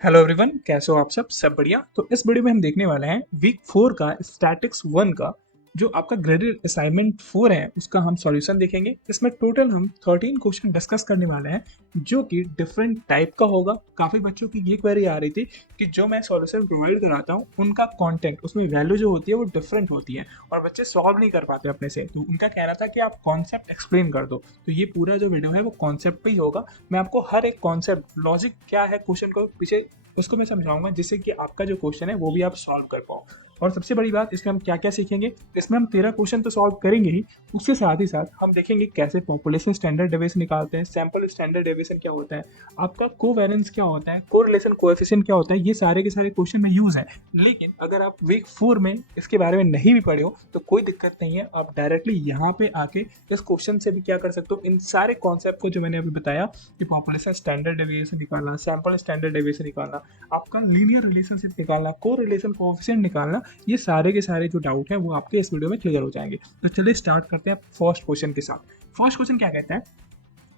Hello everyone, कैसे हो आप सब बढ़िया। तो इस वीडियो में हम देखने वाले हैं वीक 4 का स्टैटिक्स 1 का जो आपका ग्रेडेड असाइनमेंट 4 है उसका हम सॉल्यूशन देखेंगे। इसमें टोटल हम 13 क्वेश्चन डिस्कस करने वाले हैं जो कि डिफरेंट टाइप का होगा। काफ़ी बच्चों की ये क्वेरी आ रही थी कि जो मैं सॉल्यूशन प्रोवाइड कराता हूँ उनका कंटेंट उसमें वैल्यू जो होती है वो डिफरेंट होती है और बच्चे सॉल्व नहीं कर पाते अपने से। तो उनका कहना था कि आप कॉन्सेप्ट एक्सप्लेन कर दो। तो ये पूरा जो वीडियो है वो कॉन्सेप्ट पे ही होगा। मैं आपको हर एक कॉन्सेप्ट लॉजिक क्या है क्वेश्चन को पीछे उसको मैं समझाऊंगा जिससे कि आपका जो क्वेश्चन है वो भी आप सॉल्व कर पाओ। और सबसे बड़ी बात, इसमें हम क्या क्या सीखेंगे। इसमें हम 13 क्वेश्चन तो सॉल्व करेंगे ही, उसके साथ ही साथ हम देखेंगे कैसे पॉपुलेशन स्टैंडर्ड डेविएशन निकालते हैं, सैंपल स्टैंडर्ड डेविएशन क्या होता है, आपका कोवेरिएंस क्या होता है, कोरिलेशन कोएफिशिएंट क्या होता है। ये सारे के सारे क्वेश्चन में यूज है। लेकिन अगर आप वीक 4 में इसके बारे में नहीं भी पढ़े हो तो कोई दिक्कत नहीं है, आप डायरेक्टली यहाँ पे आके इस क्वेश्चन से भी क्या कर सकते हो, इन सारे कॉन्सेप्ट को जो मैंने अभी बताया कि पॉपुलेशन स्टैंडर्ड डेविएशन निकालना, सैंपल स्टैंडर्ड डेविएशन निकालना, आपका लीनियर रिलेशनशिप निकालना, को रिलेशन कोएफिशिएंट निकालना, ये सारे के सारे जो डाउट हैं वो आपके इस वीडियो में क्लियर हो जाएंगे। तो चलिए स्टार्ट करते हैं फर्स्ट क्वेश्चन के साथ। फर्स्ट क्वेश्चन क्या कहता है,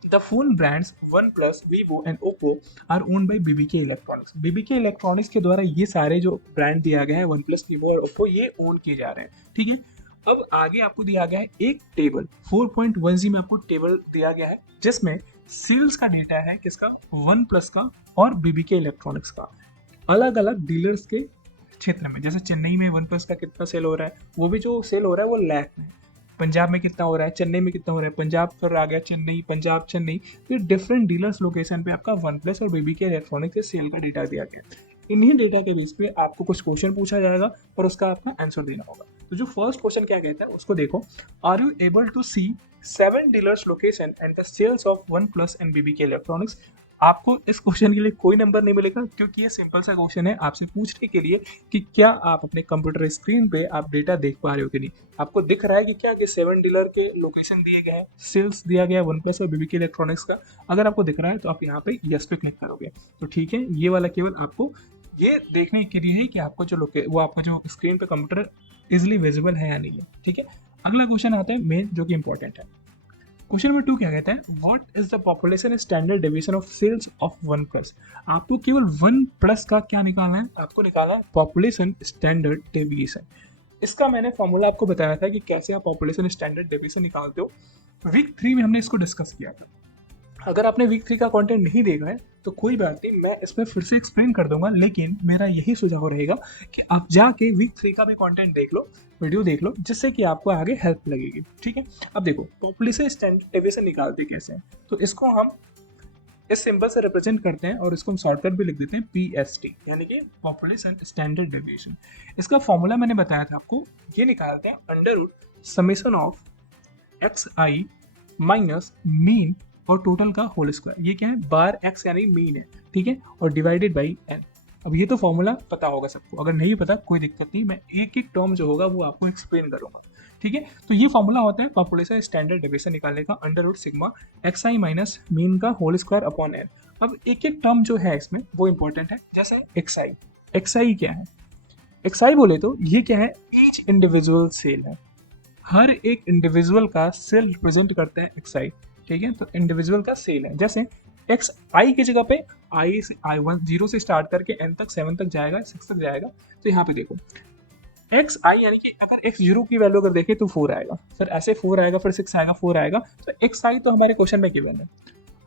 the phone brands one plus, Vivo and Oppo our own by BBK electronics. BBK electronics के द्वारा ये सारे जो ब्रांड दिया गया है वन प्लस, वीवो और ओप्पो, ये ओन किए जा रहे हैं। ठीक है, अब आगे आपको दिया गया है एक टेबल 4.1G में आपको टेबल दिया गया है जिसमें सेल्स का डेटा है किसका, वन प्लस का और बीबीके इलेक्ट्रॉनिक्स का, अलग अलग डीलर्स के क्षेत्र में। जैसे चेन्नई में वन प्लस का कितना सेल हो रहा है, वो भी जो सेल हो रहा है वो लैख में। पंजाब में कितना हो रहा है, चेन्नई में कितना हो रहा है, पंजाब फिर आ गया चेन्नई, पंजाब चेन्नई, फिर डिफरेंट डीलर्स लोकेशन पे आपका वन प्लस और बीबी के इलेक्ट्रॉनिक्स के सेल का डेटा दिया गया है। इन्हीं डेटा के बेस पे आपको कुछ क्वेश्चन पूछा जाएगा और उसका आपका आंसर देना होगा। तो जो फर्स्ट क्वेश्चन क्या कहता है उसको देखो, are you able to see 7 dealers location and the sales of one plus and BB K electronics. आपको इस क्वेश्चन के लिए कोई नंबर नहीं मिलेगा क्योंकि ये सिंपल सा क्वेश्चन है आपसे पूछने के लिए कि क्या आप अपने कंप्यूटर स्क्रीन पे आप डेटा देख पा रहे हो कि नहीं। आपको दिख रहा है कि क्या कि 7 डीलर के लोकेशन दिए गए हैं, सेल्स दिया गया है वन प्लस और बीबीके इलेक्ट्रॉनिक्स का। अगर आपको दिख रहा है तो आप यहाँ पे यस पे क्लिक करोगे। तो ठीक है, ये वाला केवल आपको ये देखने के लिए है कि आपको जो वो आपका जो स्क्रीन पे कंप्यूटर इजिली विजिबल है या नहीं है। ठीक है, अगला क्वेश्चन आता है मेन जो कि इंपॉर्टेंट है। क्वेश्चन नंबर 2 क्या कहता है, what is the population standard deviation of sales of one plus. आपको केवल वन प्लस का क्या निकालना है, आपको निकालना है पॉपुलेशन स्टैंडर्ड डेविएशन। इसका मैंने फॉर्मूला आपको बताया था कि कैसे आप पॉपुलेशन स्टैंडर्ड डेविएशन निकालते हो। वीक 3 में हमने इसको डिस्कस किया था। अगर आपने वीक 3 का कंटेंट नहीं देखा है तो कोई बात नहीं, मैं इसमें फिर से एक्सप्लेन कर दूंगा, लेकिन मेरा यही सुझाव रहेगा कि आप जाके वीक 3 का भी कंटेंट देख लो, वीडियो देख लो, जिससे कि आपको आगे हेल्प लगेगी। ठीक है, अब देखो पॉपुलेशन स्टैंडर्ड डेविएशन निकालते कैसे हैं। तो इसको हम इस सिंबल से रिप्रेजेंट करते हैं और इसको हम शॉर्टकट भी लिख देते हैं PST, यानी कि पॉपुलेशन स्टैंडर्ड डेविएशन। इसका फॉर्मूला मैंने बताया था आपको, ये निकालते हैं under root summation of XI minus mean और टोटल का होल स्क्वायर। ये क्या है, बार एक्स यानी मीन है। ठीक है, और डिवाइडेड बाई एन। अब ये तो फॉर्मूला पता होगा सबको, अगर नहीं पता कोई दिक्कत नहीं, मैं एक एक टर्म जो होगा वो आपको एक्सप्लेन करूंगा। ठीक है, तो ये फॉर्मूला होता है पॉपुलेशन स्टैंडर्ड डेविएशन निकालने का, under root sigma XI minus mean का होल स्क्वायर अपॉन एन। अब एक एक टर्म जो है इसमें वो इंपॉर्टेंट है। जैसे XI क्या है, XI बोले तो ये क्या है, ईच इंडिविजुअल सेल है। हर एक इंडिविजुअल का सेल रिप्रेजेंट करता है XI। ठीक है, तो इंडिविजुअल का सेल है। जैसे एक्स आई की जगह पे आई से I1 0 से स्टार्ट करके एन तक 7 तक जाएगा, 6 तक जाएगा। तो यहाँ पे देखो एक्स आई यानी कि अगर एक्स जीरो की वैल्यू अगर देखें तो 4 आएगा, फिर ऐसे 4 आएगा, फिर 6 आएगा, 4 आएगा। तो एक्स आई तो हमारे क्वेश्चन में गिवन है।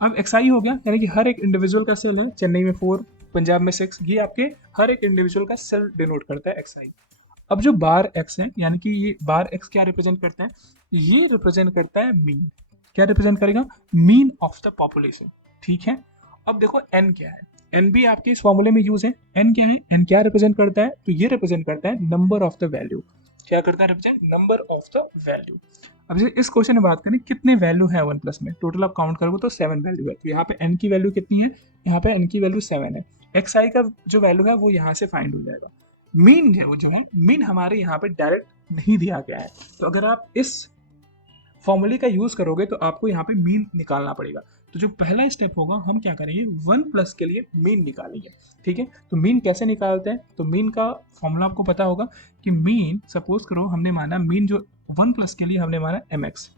अब एक्स आई हो गया यानी कि हर एक इंडिविजुअल का सेल है। चेन्नई में 4, पंजाब में 6, ये आपके हर एक इंडिविजुअल का सेल डिनोट करता है एक्स आई। अब जो बार एक्स है यानी कि ये बार एक्स क्या रिप्रेजेंट करता है, ये रिप्रेजेंट करता है मीन। क्या रिप्रेजेंट करेगा, मीन ऑफ द पॉपुलेशन। ठीक है, अब देखो एन क्या है, एन भी आपके इस फॉर्मूले में यूज है। एन क्या है, एन क्या रिप्रेजेंट करता है, तो ये रिप्रेजेंट करता है नंबर ऑफ द वैल्यू। क्या करता है, represent number of the value. अब जैसे इस क्वेश्चन में बात करें कितने वैल्यू है वन प्लस में, टोटल आप काउंट करोगे तो 7 वैल्यू है। तो यहाँ पे एन की वैल्यू कितनी है, यहाँ पे एन की वैल्यू 7 है। एक्स आई का जो वैल्यू है वो यहाँ से फाइंड हो जाएगा। मीन है वो जो है, मीन हमारे यहाँ पे डायरेक्ट नहीं दिया गया है, तो अगर आप इस फॉर्मूले का यूज करोगे तो आपको यहाँ पे मीन निकालना पड़ेगा। तो जो पहला स्टेप होगा हम क्या करेंगे, वन प्लस के लिए मीन निकालेंगे। ठीक है, तो मीन कैसे निकालते हैं, तो मीन का फॉर्मूला आपको पता होगा कि मीन, सपोज करो हमने माना मीन जो वन प्लस के लिए हमने माना mx।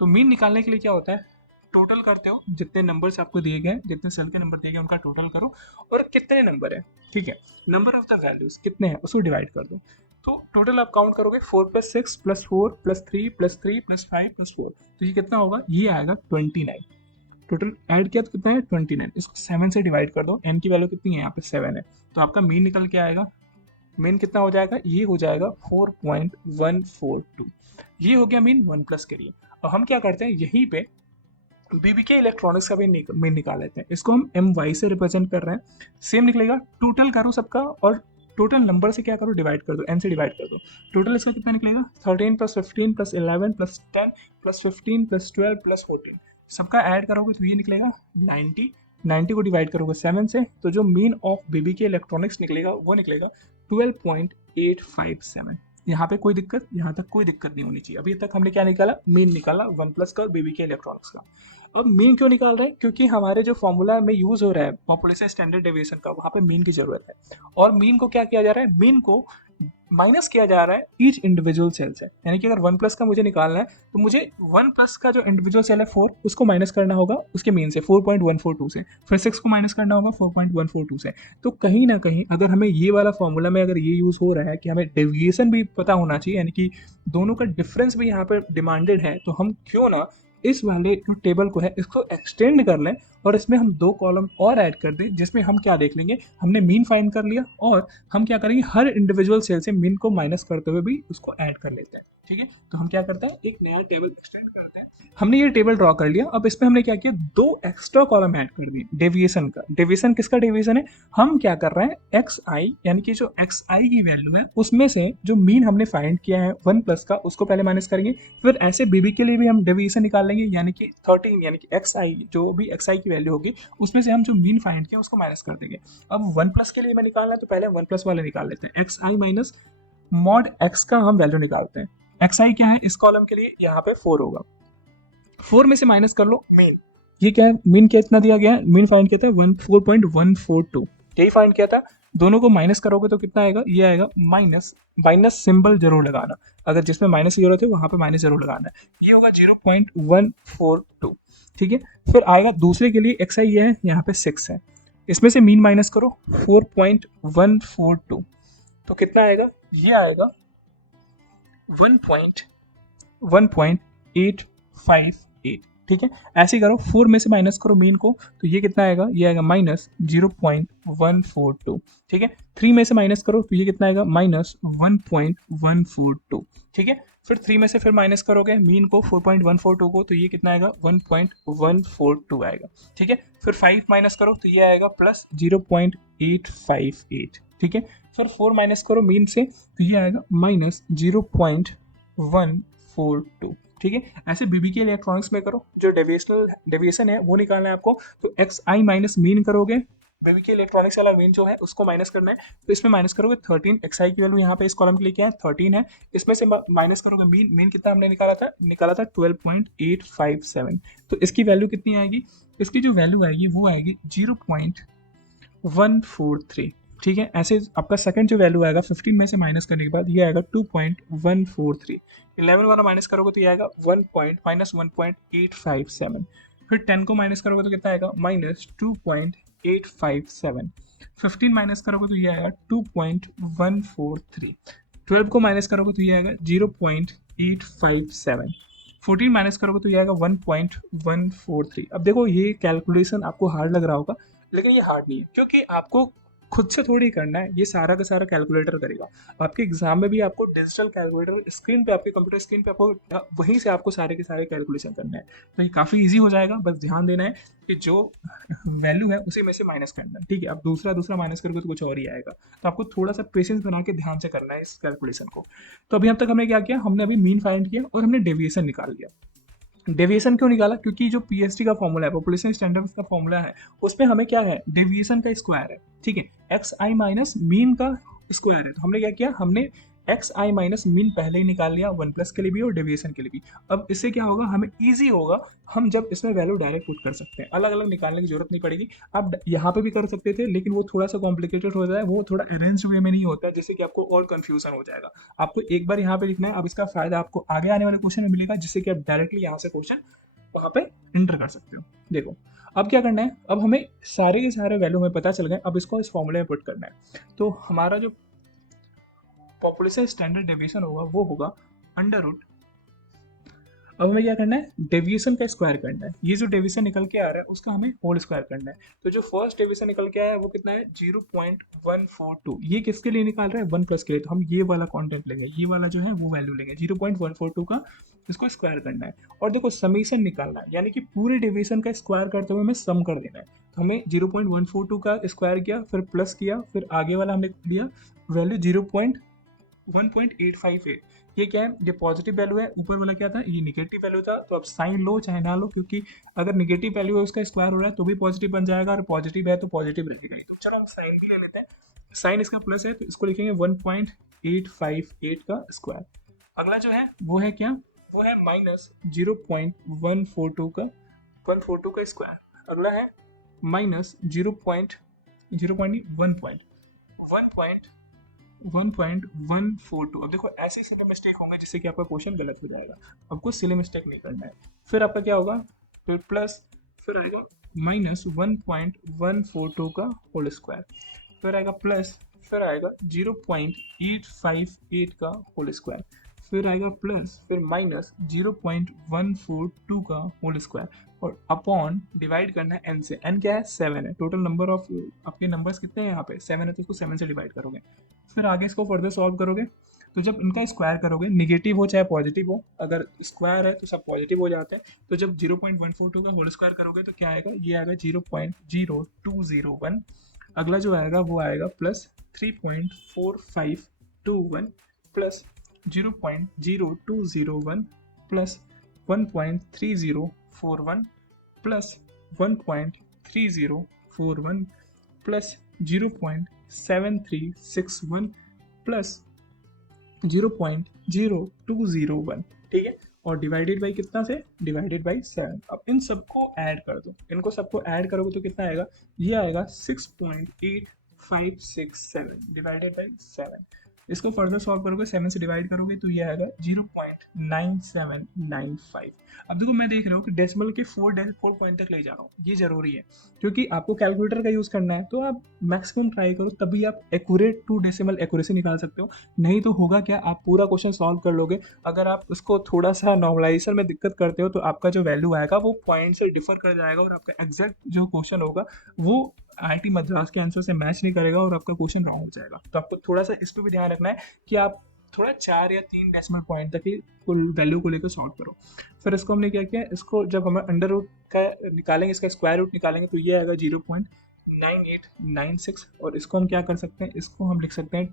तो मीन निकालने के लिए क्या होता है, टोटल करते हो, जितने नंबर्स आपको दिए गए, जितने सेल के नंबर दिए गए उनका टोटल करो और कितने नंबर है, ठीक है, नंबर ऑफ द वैल्यूज कितने हैं उसको डिवाइड कर दो। तो टोटल आप काउंट करोगे 4 + 6 + 4 + 3 + 3 + 5 + 4, तो ये कितना होगा, ये आएगा 29। टोटल ऐड किया तो कितना है 29, इसको 7 से डिवाइड कर दो, n की वैल्यू कितनी है यहाँ पे 7 है, तो आपका मीन निकल के आएगा, मीन कितना हो जाएगा, ये हो जाएगा 4.142। ये हो गया मीन वन प्लस के लिए। और हम क्या करते हैं यहीं पे बीबीके इलेक्ट्रॉनिक्स का भी मीन निकाल लेते हैं, इसको हम एम वाई से रिप्रेजेंट कर रहे हैं। सेम निकलेगा, टोटल करो सबका और टोटल नंबर से क्या करो, डिवाइड कर दो, एन से डिवाइड कर दो। टोटल इसका कितना निकलेगा, 13 + 15 + 11 + 10 + 15 + 12 + 14, सबका ऐड करोगे तो ये निकलेगा 90। 90 को डिवाइड करोगे 7 से, तो जो मीन ऑफ बीबीके इलेक्ट्रॉनिक्स निकलेगा वो निकलेगा 12.857। यहाँ पे कोई दिक्कत, यहाँ तक कोई दिक्कत नहीं होनी चाहिए। अभी तक हमने क्या निकाला, मीन निकाला वन प्लस का और बीबीके इलेक्ट्रॉनिक्स का। अब मीन क्यों निकाल रहे हैं, क्योंकि हमारे जो फॉर्मूला में यूज हो रहा है पॉपुलेशन स्टैंडर्ड डेविएशन का, वहाँ पे मीन की जरूरत है। और मीन को क्या किया जा रहा है, मीन को माइनस किया जा रहा है ईच इंडिविजुअल सेल से। यानी कि अगर वन प्लस का मुझे निकालना है तो मुझे वन प्लस का जो इंडिविजुअल सेल है 4, उसको माइनस करना होगा उसके मीन से 4.142 से, फिर 6 को माइनस करना होगा 4.142 से। तो कहीं ना कहीं अगर हमें ये वाला फॉर्मूला में अगर ये यूज हो रहा है कि हमें डेविएशन भी पता होना चाहिए, यानी कि दोनों का डिफरेंस भी यहाँ पर डिमांडेड है, तो हम क्यों ना इस वाले जो टेबल को है इसको एक्सटेंड कर लें और इसमें हम 2 कॉलम और ऐड कर दें, जिसमें हम क्या देख लेंगे, हमने मीन फाइंड कर लिया और हम क्या करेंगे, हर इंडिविजुअल सेल से मीन को माइनस करते हुए भी उसको ऐड कर लेते हैं। ठीक है, तो हम क्या करते हैं, एक नया टेबल एक्सटेंड करते हैं। हमने ये टेबल ड्रॉ कर लिया, अब इसमें हमने क्या किया, 2 एक्स्ट्रा कॉलम ऐड कर दिए डेविएशन का। डेविएशन किसका डेविएशन है, हम क्या कर रहे हैं, एक्स आई यानी कि जो एक्स आई की वैल्यू है उसमें से जो मीन हमने फाइंड किया है वन प्लस का उसको पहले माइनस करेंगे, फिर ऐसे बीबी के लिए भी हम डेविएशन निकाल लेंगे, यानी कि 13 यानी कि एक्स आई, जो भी एक्स आई की वैल्यू होगी उसमें से हम जो मीन फाइंड किया उसको माइनस कर देंगे। अब वन प्लस के लिए हमें निकालना है तो पहले वन प्लस वाले निकाल लेते हैं, x i minus mod x का हम वैल्यू निकालते हैं। एक्स आई क्या है इस कॉलम के लिए, यहाँ पे 4 होगा, 4 में से माइनस कर लो मीन, ये क्या है, मीन क्या इतना दिया गया है, मीन फाइंड किया था 4.142, यही फाइंड किया था। दोनों को माइनस करोगे तो कितना आएगा, ये आएगा माइनस, माइनस सिंबल जरूर लगाना, अगर जिसमें माइनस की जरूरत है वहां पे माइनस जरूर लगाना है, ये होगा 0.142। ठीक है, फिर आएगा दूसरे के लिए एक्स आई है यहाँ पे 6 है, इसमें से मीन माइनस करो 4.142, तो कितना आएगा, ये आएगा 1.858। ठीक है, ऐसे ही करो, 4 में से माइनस करो मीन को तो ये कितना आएगा, ये आएगा माइनस 0.142। ठीक है, 3 में से माइनस करो तो ये कितना आएगा, माइनस 1.142। ठीक है, फिर 3 में से फिर माइनस करोगे मीन को 4.142 को तो ये कितना आएगा, 1.142 आएगा। ठीक है, फिर 5 माइनस करो तो ये आएगा प्लस 0.858। ठीक है, फिर 4 माइनस करो मीन से तो ये आएगा माइनस 0.142। ठीक है, ऐसे बीबीके इलेक्ट्रॉनिक्स में करो, जो डेविएशन है वो निकालना है आपको, तो एक्स आई माइनस मीन करोगे, बीबीके इलेक्ट्रॉनिक्स वाला मीन जो है उसको माइनस करना है, तो इसमें माइनस करोगे 13, एक्स आई की वैल्यू यहाँ पे इस कॉलम के लिए क्या है 13 है, इसमें से माइनस करोगे मीन, मीन कितना हमने निकाला था 12.857, तो इसकी वैल्यू कितनी आएगी, इसकी जो वैल्यू आएगी वो आएगी 0.143। ठीक है, ऐसे आपका सेकंड जो वैल्यू आएगा 15 में से माइनस करने के बाद ये आएगा 2.143, 11 वाला माइनस करोगे तो ये आएगा -1.857, फिर 10 को माइनस करोगे तो कितना आएगा, -2.857, 15 माइनस करोगे तो ये आएगा 2.143, 12 को माइनस करोगे तो ये आएगा 0.857, 14 माइनस करोगे तो ये आएगा 1.143। अब देखो ये कैलकुलेशन आपको हार्ड लग रहा होगा, लेकिन ये हार्ड नहीं है, क्योंकि आपको खुद से थोड़ी करना है, ये सारा का सारा कैलकुलेटर करेगा। आपके एग्जाम में भी आपको डिजिटल कैलकुलेटर स्क्रीन पे, आपके कंप्यूटर स्क्रीन पे आपको वहीं से आपको सारे के सारे कैलकुलेशन करना है, तो ये काफ़ी इजी हो जाएगा। बस ध्यान देना है कि जो वैल्यू है उसी में से माइनस करना है। ठीक है, अब दूसरा माइनस करोगे तो कुछ और ही आएगा, तो आपको थोड़ा सा पेशेंस बना के ध्यान से करना है इस कैलकुलेशन को। तो अभी अब तक हमने क्या किया, हमने अभी मीन फाइंड किया और हमने डेविएशन निकाल लिया। डेविएशन क्यों निकाला, क्योंकि जो पीएसटी का फॉर्मूला है, पॉपुलेशन स्टैंडर्ड का फॉर्मूला है, उसमें हमें क्या है, डेविएशन का स्क्वायर है। ठीक है, एक्स आई माइनस मीन का स्क्वायर है, तो हमने क्या किया, हमने एक्स आई माइनस मीन पहले ही निकाल लिया, वन प्लस के लिए भी और डेविएशन के लिए भी। अब इससे क्या होगा, हमें ईजी होगा, हम जब इसमें वैल्यू डायरेक्ट पुट कर सकते हैं, अलग अलग निकालने की जरूरत नहीं पड़ेगी। आप यहाँ पे भी कर सकते थे, लेकिन वो थोड़ा सा कॉम्प्लिकेटेड हो जाए, वो थोड़ा अरेंज वे में नहीं होता है, जिससे कि आपको और कंफ्यूजन हो जाएगा। आपको एक बार यहाँ पे लिखना है, अब इसका फायदा आपको आगे आने वाले क्वेश्चन में मिलेगा, जिससे कि आप डायरेक्टली यहाँ से क्वेश्चन वहाँ पे एंटर कर सकते हो। देखो अब क्या करना है, अब हमें सारे के सारे वैल्यू हमें पता चल गए, अब इसको इस फॉर्मूले में पुट करना है। तो हमारा जो पॉपुलेशन स्टैंडर्ड डेविएशन होगा वो होगा अंडर रूट, अब हमें क्या करना है, डेविएशन का स्क्वायर करना है। ये जो डेविएशन निकल के आ रहा है उसका हमें होल स्क्वायर करना है। तो जो फर्स्ट डेविएशन निकल के आया है वो कितना है 0.142। ये किसके लिए निकाल रहा है, 1+ के लिए। तो हम ये वाला कॉन्टेंट लेंगे, ये वाला जो है वो वैल्यू लेंगे 0.142 का, इसको स्क्वायर करना है। और देखो समीशन निकालना है, यानी कि पूरे डेविएशन का स्क्वायर करते हुए हमें सम कर देना है। तो हमें 0.142 का स्क्वायर किया, फिर प्लस किया, फिर आगे वाला हमने लिया वैल्यू 1.858। ये क्या है, ये पॉजिटिव वैल्यू है, ऊपर वाला क्या था, ये निगेटिव वैल्यू था। तो अब साइन लो चाहे ना लो, क्योंकि अगर निगेटिव वैल्यू है उसका स्क्वायर हो रहा है तो भी पॉजिटिव बन जाएगा, और पॉजिटिव है तो पॉजिटिव रहेगा। तो चलो हम साइन भी ले लेते हैं, साइन इसका प्लस है तो इसको लिखेंगे 1.858 का स्क्वायर। अगला जो है वो है क्या, वो है माइनस 0.142 का 142 का स्क्वायर। अगला है माइनस 1.142। अब देखो ऐसे सिले मिस्टेक होंगे जिससे कि आपका क्वेश्चन गलत हो जाएगा, आपको सिले मिस्टेक नहीं करना है। फिर आपका क्या होगा, फिर प्लस, फिर आएगा माइनस 1.142 का होल स्क्वायर, फिर आएगा प्लस, फिर आएगा 0.858 का होल स्क्वायर, फिर आएगा प्लस, फिर माइनस 0.142 का होल स्क्वायर, और अपॉन डिवाइड करना है n से। n क्या है, 7 है। टोटल नंबर ऑफ आपके नंबर्स कितने हैं यहाँ पे, 7 है, तो इसको 7 से डिवाइड करोगे। फिर आगे इसको फर्दर सॉल्व करोगे, तो जब इनका स्क्वायर करोगे, निगेटिव हो चाहे पॉजिटिव हो, अगर स्क्वायर है तो सब पॉजिटिव हो जाते हैं। तो जब 0.142 का होल स्क्वायर करोगे तो क्या आएगा, ये आएगा 0.0201। अगला जो आएगा वो आएगा plus 3.4521 plus 0.0201 plus 1.3041 plus 1.3041 plus 0.7361 plus 0.0201। ठीक है, और डिवाइडेड बाई कितना से, डिवाइडेड बाई 7। अब इन सबको ऐड कर दो, इनको सबको ऐड करोगे तो कितना आएगा, ये आएगा 6.8567 डिवाइडेड बाई 7। इसको फर्दर सॉल्व करोगे, 7 से डिवाइड करोगे तो ये आएगा 0.9795। अब देखो मैं देख रहा हूँ कि डेसिमल के 4 पॉइंट तक ले जा रहा हूँ, ये जरूरी है क्योंकि आपको कैलकुलेटर का यूज करना है। तो आप मैक्सिमम ट्राई करो, तभी आप एक्यूरेट टू डेसिमल एक्यूरेसी निकाल सकते हो। नहीं तो होगा क्या, आप पूरा क्वेश्चन सॉल्व कर लोगे, अगर आप उसको थोड़ा सा नॉर्मलाइजेशन में दिक्कत करते हो तो आपका जो वैल्यू आएगा वो पॉइंट से डिफर कर जाएगा, और आपका एग्जैक्ट जो क्वेश्चन होगा वो IIT मद्रास के आंसर से मैच नहीं करेगा, और आपका क्वेश्चन रॉन्ग हो जाएगा। तो आपको थोड़ा सा इस पर भी ध्यान रखना है कि आप थोड़ा 4 या 3 डेसिमल पॉइंट तक ही कुल वैल्यू को लेकर सॉल्व करो। फिर इसको हमने क्या किया, इसको जब हम अंडर रूट का निकालेंगे, इसका स्क्वायर रूट निकालेंगे तो ये आएगा 0.9896, और इसको हम क्या कर सकते हैं, इसको हम लिख सकते हैं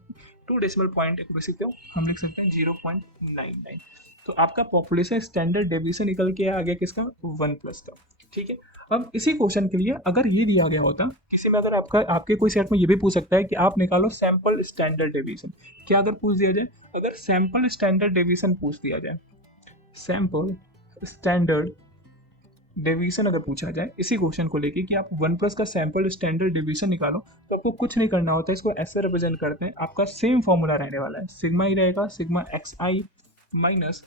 2 डेसिमल पॉइंट एक्यूरेसी पे हम लिख सकते हैं 0.99। तो आपका पॉपुलेशन स्टैंडर्ड डेविएशन निकल के आ गया किसका, 1+ का। ठीक है, अब इसी क्वेश्चन के लिए अगर ये दिया गया होता किसी में, अगर आपके कोई सेट में ये भी पूछ सकता है कि आप निकालो सैंपल स्टैंडर्ड डेविएशन, क्या अगर पूछ दिया जाए, अगर सैंपल स्टैंडर्ड डेविएशन पूछ दिया जाए, सैंपल स्टैंडर्ड डेविएशन अगर पूछा जाए इसी क्वेश्चन को लेके कि आप 1+ का सैंपल स्टैंडर्ड डेविएशन निकालो, तो आपको कुछ नहीं करना होता है, इसको ऐसे रिप्रेजेंट करते हैं। आपका सेम फॉर्मूला रहने वाला है, सिग्मा ही रहेगा, सिग्मा xi माइनस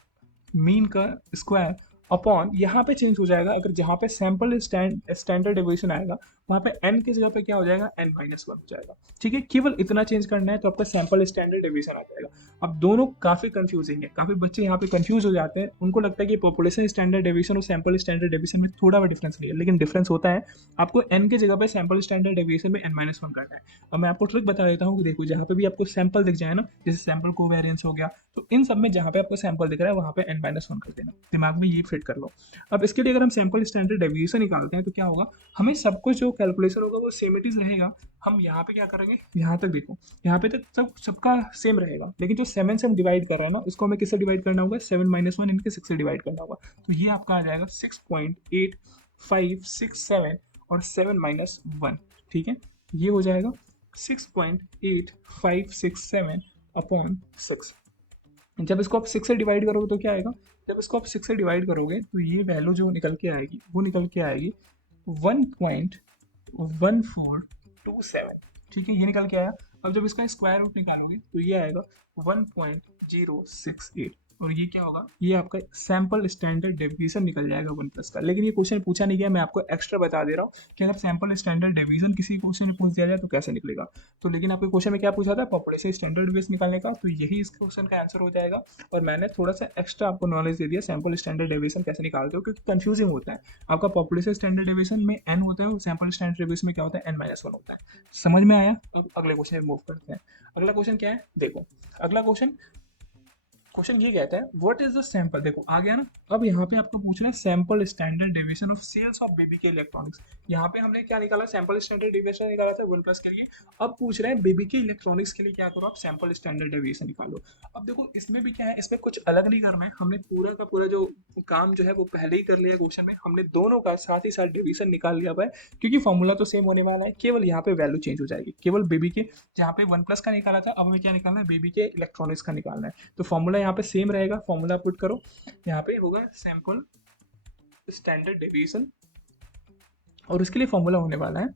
मीन का स्क्वायर अपॉन, यहाँ पे चेंज हो जाएगा, अगर जहाँ पे सैंपल स्टैंडर्ड डेविएशन आएगा वहाँ पे n की जगह पे क्या हो जाएगा, n-1 हो जाएगा। ठीक है, केवल इतना चेंज करना है तो आपका सैंपल स्टैंडर्ड डेविएशन आ जाएगा। अब दोनों काफ़ी कंफ्यूजिंग है, काफ़ी बच्चे यहाँ पे कंफ्यूज हो जाते हैं, उनको लगता है कि पॉपुलेशन स्टैंडर्ड डेविएशन और सैंपल स्टैंडर्ड डेविएशन में थोड़ा डिफरेंस नहीं है, लेकिन डिफरेंस होता है। आपको n की जगह पे सैंपल स्टैंडर्ड डेविएशन में n-1 करना है। अब मैं आपको ट्रिक बता देता हूँ कि देखो जहाँ पे भी आपको सैंपल दिख जाए ना, जैसे सैंपल कोवेरिएंस हो गया, तो इन सब में जहाँ पे आपको सैंपल दिख रहा है वहाँ पे n-1 कर देना, दिमाग में ये फिट कर लो। अब इसके लिए अगर हम सैंपल स्टैंडर्ड डेविएशन निकालते हैं तो क्या होगा, हमें सब कुछ जो कैलकुलेशन होगा वो सेम इट इज रहेगा। हम यहाँ पे क्या करेंगे, यहाँ तक देखो, यहाँ पे तक सबका सेम रहेगा, लेकिन जो 7 से हम डिवाइड कर रहे हैं ना, उसको हमें किससे डिवाइड करना होगा, 7-1 इनके 6 से डिवाइड करना होगा। तो ये आपका आ जाएगा 6.8567 और 7-1। ठीक है, ये हो जाएगा 6.8567 अपॉन 6। जब इसको आप 6 से डिवाइड करोगे तो क्या आएगा, जब इसको आप 6 से डिवाइड करोगे तो ये वैल्यू जो निकल के आएगी वो निकल के आएगी 1.1427। ठीक है, ये निकल के आया। अब जब इसका स्क्वायर रूट निकालोगे तो ये आएगा 1.068। और ये क्या होगा, ये आपका सैंपल स्टैंडर्ड डेविएशन निकल जाएगा 1+ का। लेकिन ये क्वेश्चन पूछा नहीं गया, मैं आपको एक्स्ट्रा बता दे रहा हूँ कि अगर सैंपल स्टैंडर्ड डेविएशन किसी क्वेश्चन में पूछ दिया जाए तो कैसे निकलेगा। तो लेकिन आपके क्वेश्चन में क्या पूछा था, पॉपुलेशन स्टैंडर्ड डेविएशन निकालने का, तो यही इस क्वेश्चन का आंसर हो जाएगा। और मैंने थोड़ा सा एक्स्ट्रा आपको नॉलेज दे दिया सैंपल स्टैंडर्ड डेविएशन कैसे निकालते हो, क्योंकि कंफ्यूजिंग होता है। आपका पॉपुलेशन स्टैंडर्ड डेविएशन में n होता है, सैंपल स्टैंडर्ड डेविएशन में क्या होता है, n-1 होता है। समझ में आया? अब अगले क्वेश्चन में मूव करते हैं। अगला क्वेश्चन क्या है, देखो अगला क्वेश्चन ये कहता है व्हाट इज द सैंपल, देखो आ गया ना। अब यहाँ पे आपको पूछना है sample standard deviation of sales of baby के इलेक्ट्रॉनिक्स। यहाँ पे हमने क्या निकाला, सैंपल स्टैंडर्ड डेविएशन निकाला था 1+ के लिए। अब पूछ रहे हैं बेबी के इलेक्ट्रॉनिक्स के लिए क्या करो, आप सैंपल स्टैंडर्ड डेविएशन निकालो। अब देखो इसमें भी क्या है, इसमें कुछ अलग नहीं करना है, हमने पूरा का पूरा जो काम जो है वो पहले ही कर लिया क्वेश्चन में। हमने दोनों का साथ ही साथ डेविएशन निकाल लिया हुआ है, क्योंकि फॉर्मूला तो सेम होने वाला है, केवल यहाँ पे वैल्यू चेंज हो जाएगी। केवल बेबी के जहाँ पे 1+ का निकाला था, अब हमें क्या निकालना है, बेबी के इलेक्ट्रॉनिक्स का निकालना है। तो फॉर्मूला यहाँ पे सेम रहेगा, फॉर्मूला पुट करो, यहाँ पे होगा सैंपल स्टैंडर्ड डेविएशन, और उसके लिए फॉर्मूला होने वाला है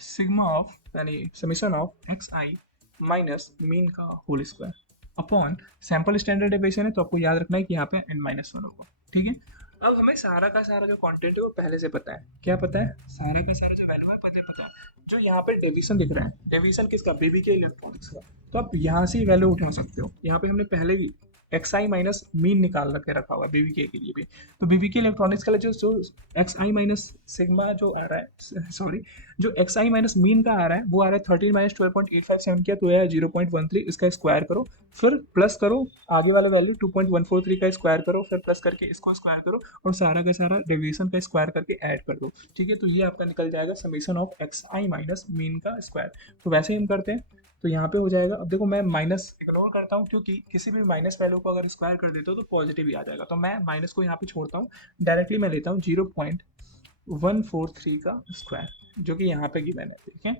सिग्मा ऑफ यानी summation of x i minus mean का whole square upon sample standard deviation है, तो आपको याद रखना है कि यहाँ पे n-1 होगा। ठीक है, अब हमें सारा का सारा जो कंटेंट है वो पहले से पता है। क्या पता है, सारा का सारा जो वैल्यू है पता है। जो यहाँ पे डेविएशन दिख रहा है, डेविएशन किसका, बेबी के इलेक्ट्रॉनिक्स का, तो आप यहाँ से वैल्यू उठा सकते हो। यहाँ पे हमने पहले ही एक्स आई माइनस मीन निकाल के रखा हुआ है बीवी के लिए भी। तो बीवी के इलेक्ट्रॉनिक्स का जो एक्स आई माइनस सिग्मा जो आ रहा है, सॉरी जो एक्स आई माइनस मीन का आ रहा है वो आ रहा है 13 माइनस 12.857 किया तो है 0.13, इसका स्क्वायर करो, फिर प्लस करो आगे वाला वैल्यू 2.143 का स्क्वायर करो, फिर प्लस करके इसको स्क्वायर करो और सारा का सारा डेविएशन का स्क्वायर करके ऐड कर दो। ठीक है, तो ये आपका निकल जाएगा summation of x i minus mean का स्क्वायर। तो वैसे ही हम करते हैं, तो यहाँ पे हो जाएगा। अब देखो मैं माइनस इग्नोर करता हूँ, क्योंकि किसी भी माइनस वैल्यू को अगर स्क्वायर कर देते हो तो पॉजिटिव ही आ जाएगा, तो मैं माइनस को यहाँ पे छोड़ता हूँ, डायरेक्टली मैं लेता हूँ 0.143 का स्क्वायर, जो कि यहाँ पे गिवन है। ठीक है,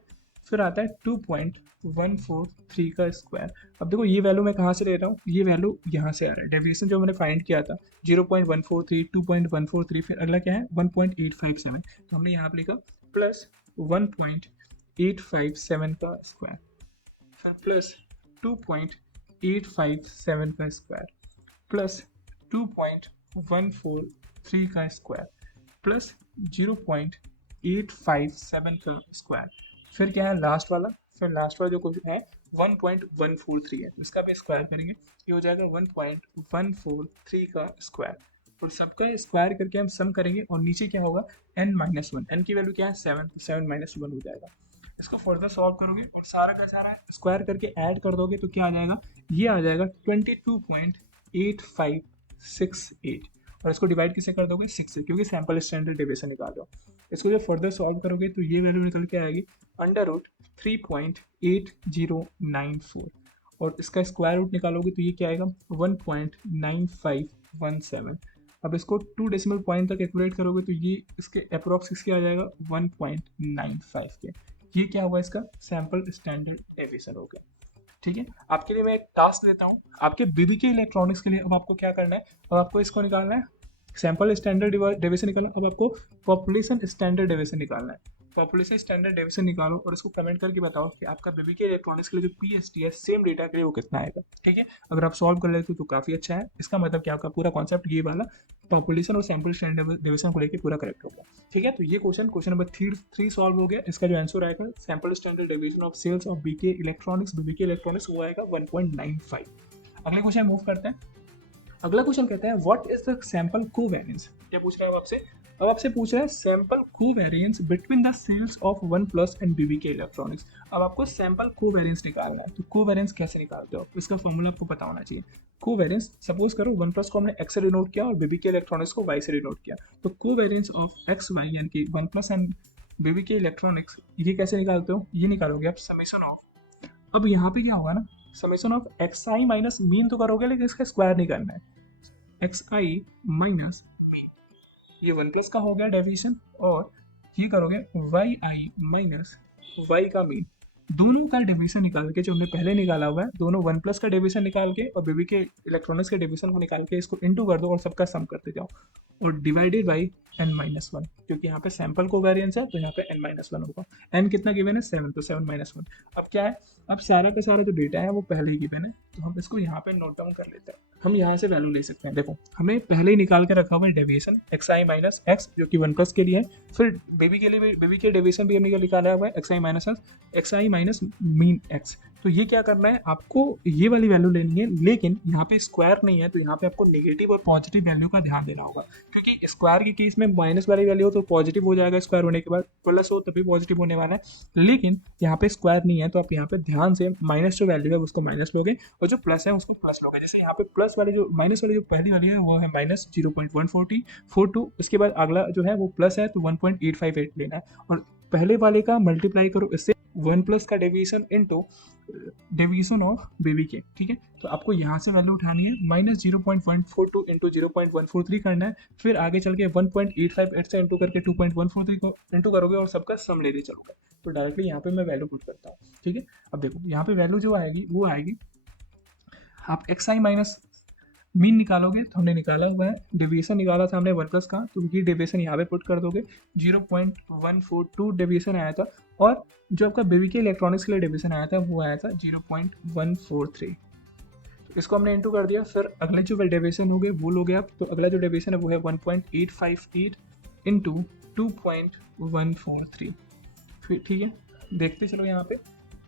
फिर आता है 2.143 का स्क्वायर। अब देखो ये वैल्यू मैं कहाँ से ले रहा हूँ, ये वैल्यू यहाँ से आ रहा है, डेविएशन जो मैंने फाइंड किया था 0.143, 2.143, फिर अगला क्या है 1.857, तो हमने यहाँ पे लिखा प्लस 1.857 का स्क्वायर प्लस 2.857 का स्क्वायर प्लस 2.143 का स्क्वायर प्लस 0.857 का स्क्वायर, फिर क्या है लास्ट वाला, फिर लास्ट वाला जो कुछ है 1.143 है, इसका भी स्क्वायर करेंगे, ये हो जाएगा 1.143 का स्क्वायर, और सबका स्क्वायर करके हम सम करेंगे और नीचे क्या होगा n-1, n की वैल्यू क्या है 7, 7-1 हो जाएगा। इसको फर्दर सॉल्व करोगे और सारा का सारा स्क्वायर करके ऐड कर दोगे तो क्या आ जाएगा, ये आ जाएगा 22.8568, और इसको डिवाइड किससे कर दोगे 6 से, क्योंकि सैंपल स्टैंडर्ड डेविएशन निकाल दो। इसको जब फर्दर सॉल्व करोगे तो ये वैल्यू निकल के आएगी √3.8094, और इसका स्क्वायर रूट निकालोगे तो ये क्या आएगा 1.9517। अब इसको 2 डेसिमल पॉइंट तक कैलकुलेट करोगे तो ये इसके अप्रोक्स इसके आ जाएगा 1.95 के। ये क्या हुआ, इसका सैंपल स्टैंडर्ड डेविएशन हो गया। ठीक है, आपके लिए मैं एक टास्क देता हूँ, आपके बीबी के इलेक्ट्रॉनिक्स के लिए। अब आपको क्या करना है, अब आपको इसको निकालना है सैंपल स्टैंडर्ड डेविएशन निकालना, अब आपको पॉपुलेशन स्टैंडर्ड डेविएशन निकालना है। पॉपुलेशन स्टैंडर्ड डेविएशन निकालो और इसको कमेंट करके बताओ कि आपका बेबी के इलेक्ट्रॉनिक्स के लिए जो पीएसटी है सेम डेटा के लिए वो कितना आएगा। ठीक है, अगर आप सॉल्व कर लेते हो तो काफ़ी अच्छा है, इसका मतलब क्या आपका पूरा कॉन्सेप्ट ये वाला पॉपुलेशन और सैंपल स्टैंडर्ड डेविएशन को लेकर पूरा करेक्ट होगा। ठीक है, तो ये क्वेश्चन नंबर 3 सॉल्व हो गया। इसका जो आंसर आएगा sample standard deviation of sales of BK electronics, BB K electronics वो आएगा 1.95। अगले क्वेश्चन मूव करते हैं। अगला क्वेश्चन कहता है what is the sample covariance. क्या पूछ रहा है आपसे, अब आपसे पूछ रहा है sample covariance between the sales of 1+ and BB K electronics. अब आपको सैंपल कोवेरिएंस निकालना है, तो कोवेरिएंस कैसे निकालते हो, इसका फॉर्मूला आपको पता होना चाहिए। कोवेरिएंस सपोज करो 1+ को हमने x से डिनोट किया और बीबी के इलेक्ट्रॉनिक्स को y से डिनोट किया, तो कोवेरिएंस ऑफ x y यानी कि 1+ एंड बीबी के इलेक्ट्रॉनिक्स ये कैसे निकालते हो, ये निकालोगे आप समेशन ऑफ, अब यहाँ पे क्या होगा ना summation of x i minus mean तो करोगे लेकिन इसका स्क्वायर नहीं करना है, एक्स आई माइनस मीन, ये 1+ का हो गया डेविएशन, और ये करोगे वाई आई माइनस वाई का मीन, दोनों का डेविएशन निकाल के जो हमने पहले निकाला हुआ है, दोनों 1+ का डेविएशन निकाल के और बेबी के इलेक्ट्रॉनिक्स के डेविएशन को निकाल के इसको इनटू कर दो और सबका सम करते जाओ, और डिवाइडेड बाई n-1, क्योंकि यहाँ पे सैंपल को वेरियंस है तो यहाँ पे n-1 होगा। n कितना गिवन है 7, तो 7-1। अब क्या है, अब सारा का सारा जो डेटा है वो पहले ही गिवन है, तो हम इसको यहाँ पे नोट डाउन कर लेते हैं। हम यहाँ से वैल्यू ले सकते हैं। देखो हमें पहले ही निकाल के रखा हुआ है डेविएशन xi माइनस x, जो कि 1+ के लिए है। फिर बेबी के लिए भी, बेबी के डेविएशन भी हमने निकाला हुआ है xi minus x, xi minus mean x। तो ये क्या करना है, आपको ये वाली वैल्यू लेनी है, लेकिन यहाँ पे स्क्वायर नहीं है, तो यहाँ पे आपको नेगेटिव और पॉजिटिव वैल्यू का ध्यान देना होगा, क्योंकि स्क्वायर के केस में माइनस वाली वैल्यू हो तो पॉजिटिव हो जाएगा, स्क्वायर होने के बाद प्लस हो तभी पॉजिटिव होने वाला है, लेकिन यहाँ पे स्क्वायर नहीं है, तो आप यहाँ पे ध्यान से माइनस जो वैल्यू है उसको माइनस लोगे और जो प्लस है उसको प्लस लोगे। जैसे यहाँ पे प्लस वाली जो माइनस वाली जो पहली वाली है वो है माइनस 0.142, उसके बाद अगला जो है वो प्लस है तो 1.858 लेना है, और पहले वाले का मल्टीप्लाई करो इससे 1+ का deviation into deviation of baby के, ठीक है। तो आपको यहाँ से वैल्यू उठानी है -0.142 इंटू 0.143 करना है, फिर आगे चल के 1.858 से इंटू करके 2.143 को इंटू करोगे और सबका सम लेते चलोगे। तो डायरेक्टली यहाँ पे मैं वैल्यू पुट करता हूँ, ठीक है। अब देखो यहाँ पे वैल्यू जो आएगी वो आएगी, आप xi माइनस मीन निकालोगे, तो हमने निकाला हुआ है, डेविएशन निकाला था हमने 1+ का, तो ये डेविएशन यहाँ पे पुट कर दोगे, 0.142 डेविएशन आया था, और जो आपका बेबी के इलेक्ट्रॉनिक्स के लिए डेविएशन आया था वो आया था 0.143। तो इसको हमने इंटू कर दिया, फिर अगले जो डेविएशन हो गए वो लोगे आप, तो अगला जो डेविएशन है वो है 1.858 इंटू 2.143, फिर ठीक है। देखते चलो यहाँ पे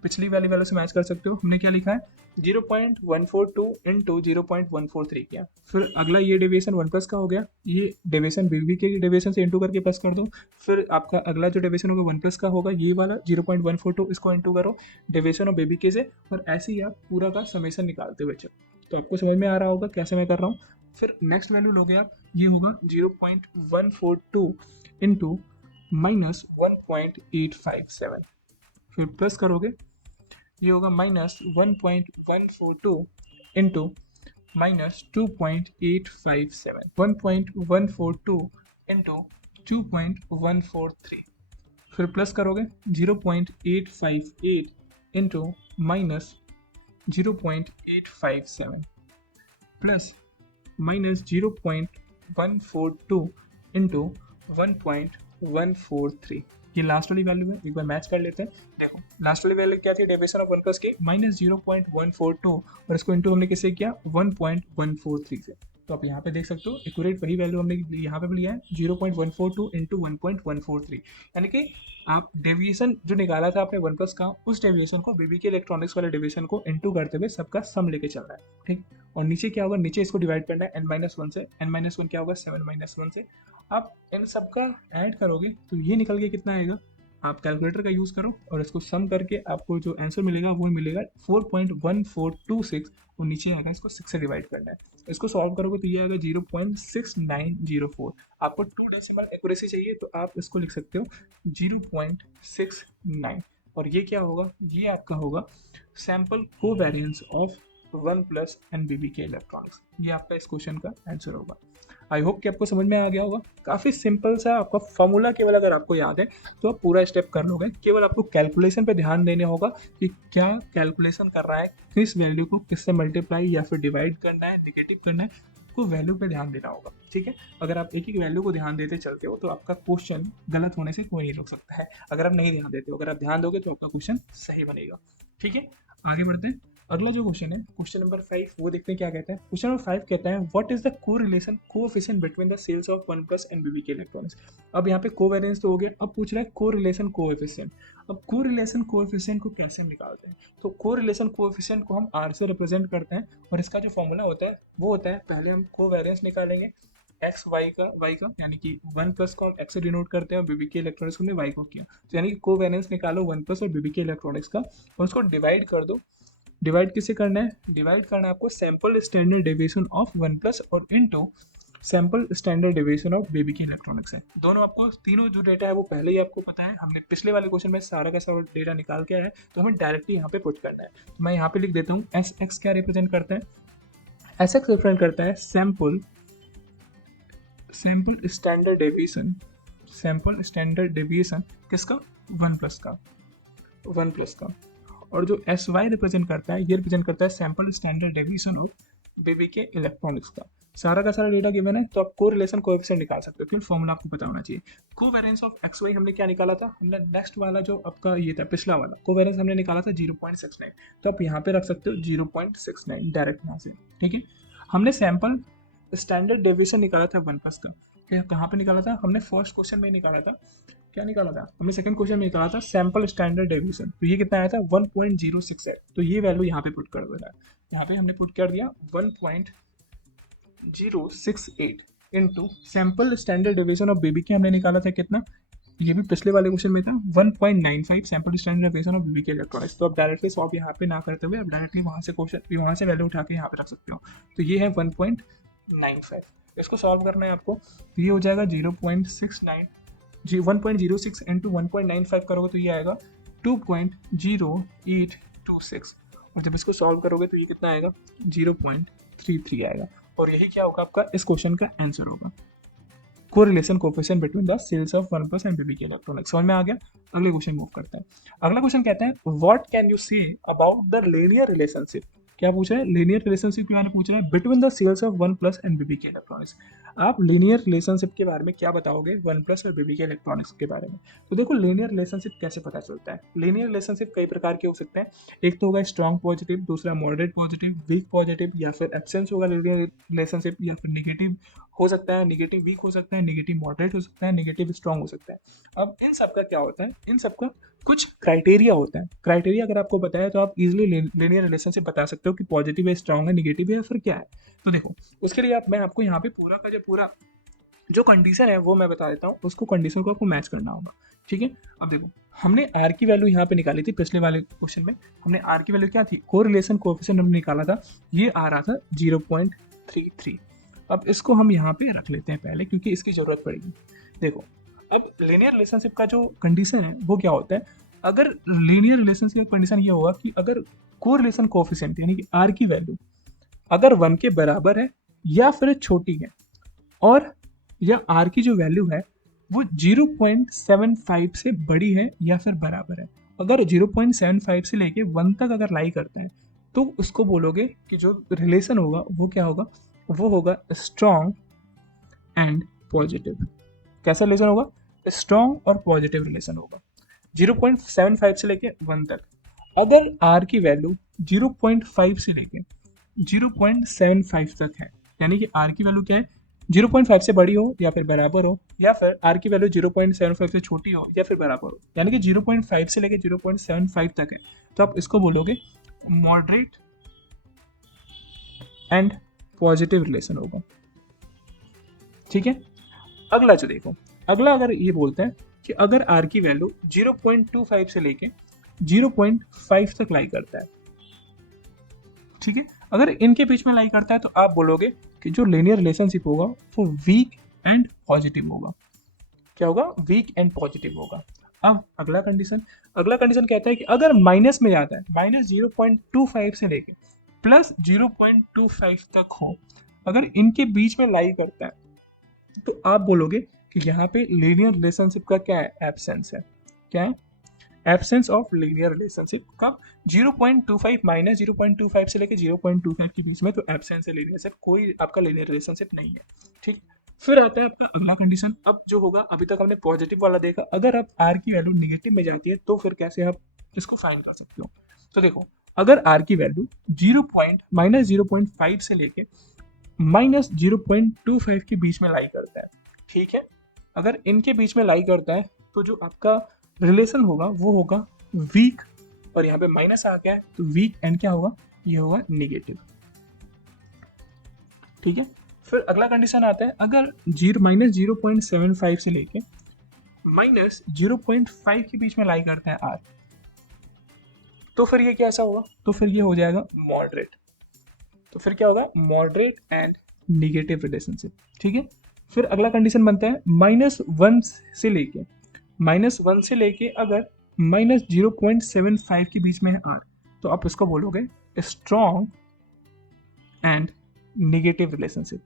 पिछली वाली वैल्यू से मैच कर सकते हो, हमने क्या लिखा है 0.142 इंटू 0.143 किया, फिर अगला ये डेविएशन 1+ का हो गया, ये डेविएशन बेबी के डेविएशन से इंटू करके प्लस कर दो, फिर आपका अगला जो डेविएशन होगा 1+ का होगा, ये वाला 0.142, इसको इंटू करो डेविएशन ऑफ बेबी के से, और ऐसे ही आप पूरा का समेशन निकालते हुए चलो। तो आपको समझ में आ रहा होगा कैसे मैं कर रहा हूँ। फिर नेक्स्ट वैल्यू लोगे आप, ये होगा 0.142 इंटू -1.857, फिर प्लस करोगे, ये होगा -1.142 इंटू -2.857, 1.142 इंटू 2.143, फिर प्लस करोगे 0.858 इंटू -0.857 प्लस -0.142 इंटू 1.143। ये लास्ट वाली वैल्यू है, एक बार मैच कर लेते हैं। देखो लास्ट वाली वैल्यू क्या थी डेविएशन ऑफ 1+ के -0.142, और इसको इंटू हमने किससे किया 1.143 से। तो आप यहाँ पे देख सकते हो एक्यूरेट वही वैल्यू हमने यहाँ पे भी लिया है 0.142 इंटू 1.143, यानी कि आप डेविएशन जो निकाला था आपने 1+ का, उस डेविएशन को बेबी के इलेक्ट्रॉनिक्स वाले डेविएशन को इंटू करते हुए सबका सम लेके चल रहा है, ठीक। और नीचे क्या होगा, नीचे इसको डिवाइड करना है n-1 से, n-1 क्या होगा 7-1 से। आप इन सबका ऐड करोगे तो ये निकल के कितना आएगा, आप कैलकुलेटर का यूज़ करो और इसको सम करके आपको जो आंसर मिलेगा वो मिलेगा 4.1426, और नीचे आएगा इसको 6 से डिवाइड करना है। इसको सॉल्व करोगे तो ये आएगा 0.6904। आपको 2 डेसिमल एक्यूरेसी चाहिए तो आप इसको लिख सकते हो 0.69, और ये क्या होगा, ये आपका होगा sample covariance of 1+ and baby के इलेक्ट्रॉनिक्स। ये आपका इस क्वेश्चन का आंसर होगा। आई होप कि आपको समझ में आ गया होगा। काफ़ी सिंपल सा आपका फॉर्मूला केवल अगर आपको याद है तो आप पूरा स्टेप कर लोगे। केवल आपको कैलकुलेशन पे ध्यान देने होगा कि क्या कैलकुलेशन कर रहा है, किस वैल्यू को किससे मल्टीप्लाई या फिर डिवाइड करना है, निगेटिव करना है, को वैल्यू पे ध्यान देना होगा, ठीक है। अगर आप एक एक वैल्यू को ध्यान देते चलते हो तो आपका क्वेश्चन गलत होने से कोई नहीं रोक सकता है। अगर आप नहीं ध्यान देते हो, अगर आप ध्यान दोगे तो आपका क्वेश्चन सही बनेगा, ठीक है। आगे बढ़ते हैं, अगला जो क्वेश्चन है क्वेश्चन नंबर 5, वो देखते हैं क्या कहता है। क्वेश्चन नंबर 5 कहता है what is the correlation coefficient between the sales of 1+ and baby के इलेक्ट्रॉनिक्स। अब यहाँ पे कोवेरिएंस तो हो गया, अब पूछ रहा है कोरिलेशन कोएफिशिएंट। अब कोरिलेशन कोएफिशिएंट को कैसे हम निकालते हैं, तो कोरिलेशन कोएफिशिएंट को हम R से रिप्रेजेंट करते हैं, और इसका जो फॉर्मूला होता है वो होता है, पहले हम कोवेरिएंस निकालेंगे एक्स वाई का, यानी कि 1+ को हम एक्स से डिनोट करते हैं और बेबी के इलेक्ट्रॉनिक्स हमने वाई को किया, तो यानी कि कोवेरिएंस निकालो 1+ और बेबी के इलेक्ट्रॉनिक्स का, और उसको डिवाइड कर दो। डिवाइड किससे करना है, डिवाइड करना है आपको सैम्पल स्टैंडर्ड डेविएशन ऑफ 1+ और into sample standard deviation of baby के इलेक्ट्रॉनिक्स है। दोनों आपको तीनों जो डेटा है वो पहले ही आपको पता है, हमने पिछले वाले क्वेश्चन में सारा का सारा डेटा निकाल के आया है, तो हमें डायरेक्टली यहाँ पे पुट करना है। तो मैं यहाँ पे लिख देता हूँ एस एक्स क्या रिप्रेजेंट करता है, एस एक्स रिप्रेजेंट करता है sample standard deviation, sample standard deviation किसका 1+ का, 1+ का। और जो एस वाई रिप्रेजेंट करता है, ये रिप्रेजेंट करता है sample standard deviation of baby के इलेक्ट्रॉनिक्स का। सारा का सारा डेटा गिवन है तो आप कोरिलेशन कोएफिशिएंट निकाल सकते हो, क्योंकि फॉर्मूला आपको पता होना चाहिए। कोवेरिएंस ऑफ एक्स वाई हमने क्या निकाला था, हमने नेक्स्ट वाला जो आपका ये था पिछला वाला कोवेरिएंस हमने निकाला था 0.69, तो आप यहाँ पे रख सकते हो 0.69 डायरेक्ट यहाँ से, ठीक है। हमने सैंपल स्टैंडर्ड डेविएशन निकाला था 1+ का, कहाँ पे निकाला था, हमने फर्स्ट क्वेश्चन में निकाला था, क्या निकाला था हमने सेकंड क्वेश्चन में निकाला था सैंपल स्टैंडर्ड डेविएशन, तो ये कितना आया था 1.06 है, तो ये वैल्यू यहाँ पे पुट कर दो, यहाँ पे हमने पुट कर दिया 1.068 into sample standard deviation of baby के हमने निकाला था कितना, ये भी पिछले वाले क्वेश्चन में था 1.95 sample standard deviation of baby के इलेक्ट्रॉनिक्स। तो आप डायरेक्टली सॉल्व यहाँ पे ना करते हुए आप डायरेक्टली वहाँ से क्वेश्चन वहाँ से वैल्यू उठा के यहाँ पे रख सकते हो, तो ये है 1.95। इसको सॉल्व करना है आपको, तो ये हो जाएगा 0.69 जी 1.06 इंटू 1.95 करोगे तो ये आएगा 2.0826, और जब इसको सॉल्व करोगे तो ये कितना आएगा 0.33 आएगा, और यही क्या होगा आपका इस क्वेश्चन का आंसर होगा, correlation coefficient between the sales of 1+ and baby के इलेक्ट्रॉनिक्स। समझ में आ गया। अगले क्वेश्चन मूव करते हैं। अगला क्वेश्चन कहते हैं what can you say about the linear relationship, क्या पूछ रहा है, लीनियर रिलेशनशिप के बारे में पूछ रहा है between the sales of 1+ and baby के इलेक्ट्रॉनिक्स। आप लीनियर रिलेशनशिप के बारे में क्या बताओगे 1+ और बेबी के इलेक्ट्रॉनिक्स के बारे में। तो देखो लीनियर रिलेशनशिप कैसे पता चलता है, लीनियर रिलेशनशिप कई प्रकार के हो सकते हैं, एक तो होगा स्ट्रॉन्ग पॉजिटिव, दूसरा मॉडरेट पॉजिटिव, वीक पॉजिटिव, या फिर एब्सेंस होगा लीनियर रिलेशनशिप, या फिर नेगेटिव हो सकता है, नेगेटिव वीक हो सकता है, नेगेटिव मॉडरेट हो सकता है, नेगेटिव स्ट्रॉन्ग हो सकता है। अब इन सब का क्या होता है, इन सब का कुछ क्राइटेरिया होता है, क्राइटेरिया अगर आपको बताया तो आप इजीली लीनियर रिलेशनशिप बता सकते हो कि पॉजिटिव है, स्ट्रॉन्ग है, नेगेटिव है, या फिर क्या है। तो देखो उसके लिए मैं आपको यहाँ पे पूरा का पूरा जो कंडीशन है वो मैं बता देता हूँ, उसको कंडीशन को आपको मैच करना होगा, ठीक है। अब देखो हमने आर की वैल्यू यहाँ पे निकाली थी पिछले वाले क्वेश्चन में, हमने आर की वैल्यू क्या थी, कोरिलेशन कोएफिशिएंट हमने निकाला था, ये आ रहा था 0.33। अब इसको हम यहाँ पे रख लेते हैं पहले, क्योंकि इसकी जरूरत पड़ेगी। देखो अब लीनियर रिलेशनशिप का जो कंडीशन है वो क्या होता है, अगर लीनियर रिलेशनशिप का कंडीशन ये होगा कि अगर कोरिलेशन कोएफिशिएंट यानी कि आर की वैल्यू अगर 1 के बराबर है या फिर छोटी है, और या आर की जो वैल्यू है वो 0.75 से बड़ी है या फिर बराबर है, अगर 0.75 से लेके 1 तक अगर लाई करता है तो उसको बोलोगे कि जो रिलेशन होगा वो क्या होगा, वो होगा स्ट्रॉन्ग एंड पॉजिटिव। कैसा रिलेशन होगा, स्ट्रॉन्ग और पॉजिटिव रिलेशन होगा 0.75 से लेके 1 तक। अगर आर की वैल्यू 0.5 से लेके 0.75 तक है, यानी कि आर की वैल्यू क्या है, 0.5 से बड़ी हो या फिर बराबर हो, या फिर आर की वैल्यू 0.75 से छोटी हो या फिर बराबर हो, यानी कि 0.5 से लेके 0.75 तक है, तो आप इसको बोलोगे मॉडरेट एंड पॉजिटिव रिलेशन होगा, ठीक है। अगला जो देखो, अगला अगर ये बोलते हैं कि अगर आर की वैल्यू 0.25 से लेके 0.5 तक लाई करता है, ठीक है, अगर इनके बीच में लाई करता है तो आप बोलोगे कि जो लीनियर रिलेशनशिप होगा वो वीक एंड पॉजिटिव होगा। क्या होगा, वीक एंड पॉजिटिव होगा। अब अगला कंडीशन कहता है कि अगर माइनस में जाता है, -0.25 से लेके +0.25 तक हो, अगर इनके बीच में लाई करता है तो आप बोलोगे कि यहाँ पे लीनियर रिलेशनशिप का क्या है, एब्सेंस है। क्या है, एब्सेंस ऑफ लीनियर रिलेशनशिप। कब, 0.25 -0.25 से लेके 0.25 के बीच में, तो एब्सेंस है लीनियर, कोई आपका लीनियर रिलेशनशिप नहीं है, ठीक। फिर आता है आपका अगला कंडीशन। अब जो होगा, अभी तक हमने पॉजिटिव वाला देखा, अगर आप आर की वैल्यू नेगेटिव में जाती है तो फिर कैसे आप इसको फाइंड कर सकते हो। तो देखो अगर आर की वैल्यू -0.5 से लेके -0.25 के बीच में लाई करता है, ठीक है, अगर इनके बीच में लाई करता है तो जो आपका रिलेशन होगा वो होगा वीक, और यहाँ पे माइनस आ गया है तो वीक एंड क्या होगा, ये होगा नेगेटिव, ठीक है। फिर अगला कंडीशन आता है, अगर -0.75 से लेके -0.5 के बीच में लाई करता है आर, तो फिर ये कैसा होगा, तो फिर ये हो जाएगा मॉडरेट। तो फिर क्या होगा, मॉडरेट एंड नेगेटिव रिलेशनशिप, ठीक है। फिर अगला कंडीशन बनता है -1 से लेके अगर -0.75 के बीच में है आर, तो आप इसको बोलोगे स्ट्रॉन्ग एंड नेगेटिव रिलेशनशिप।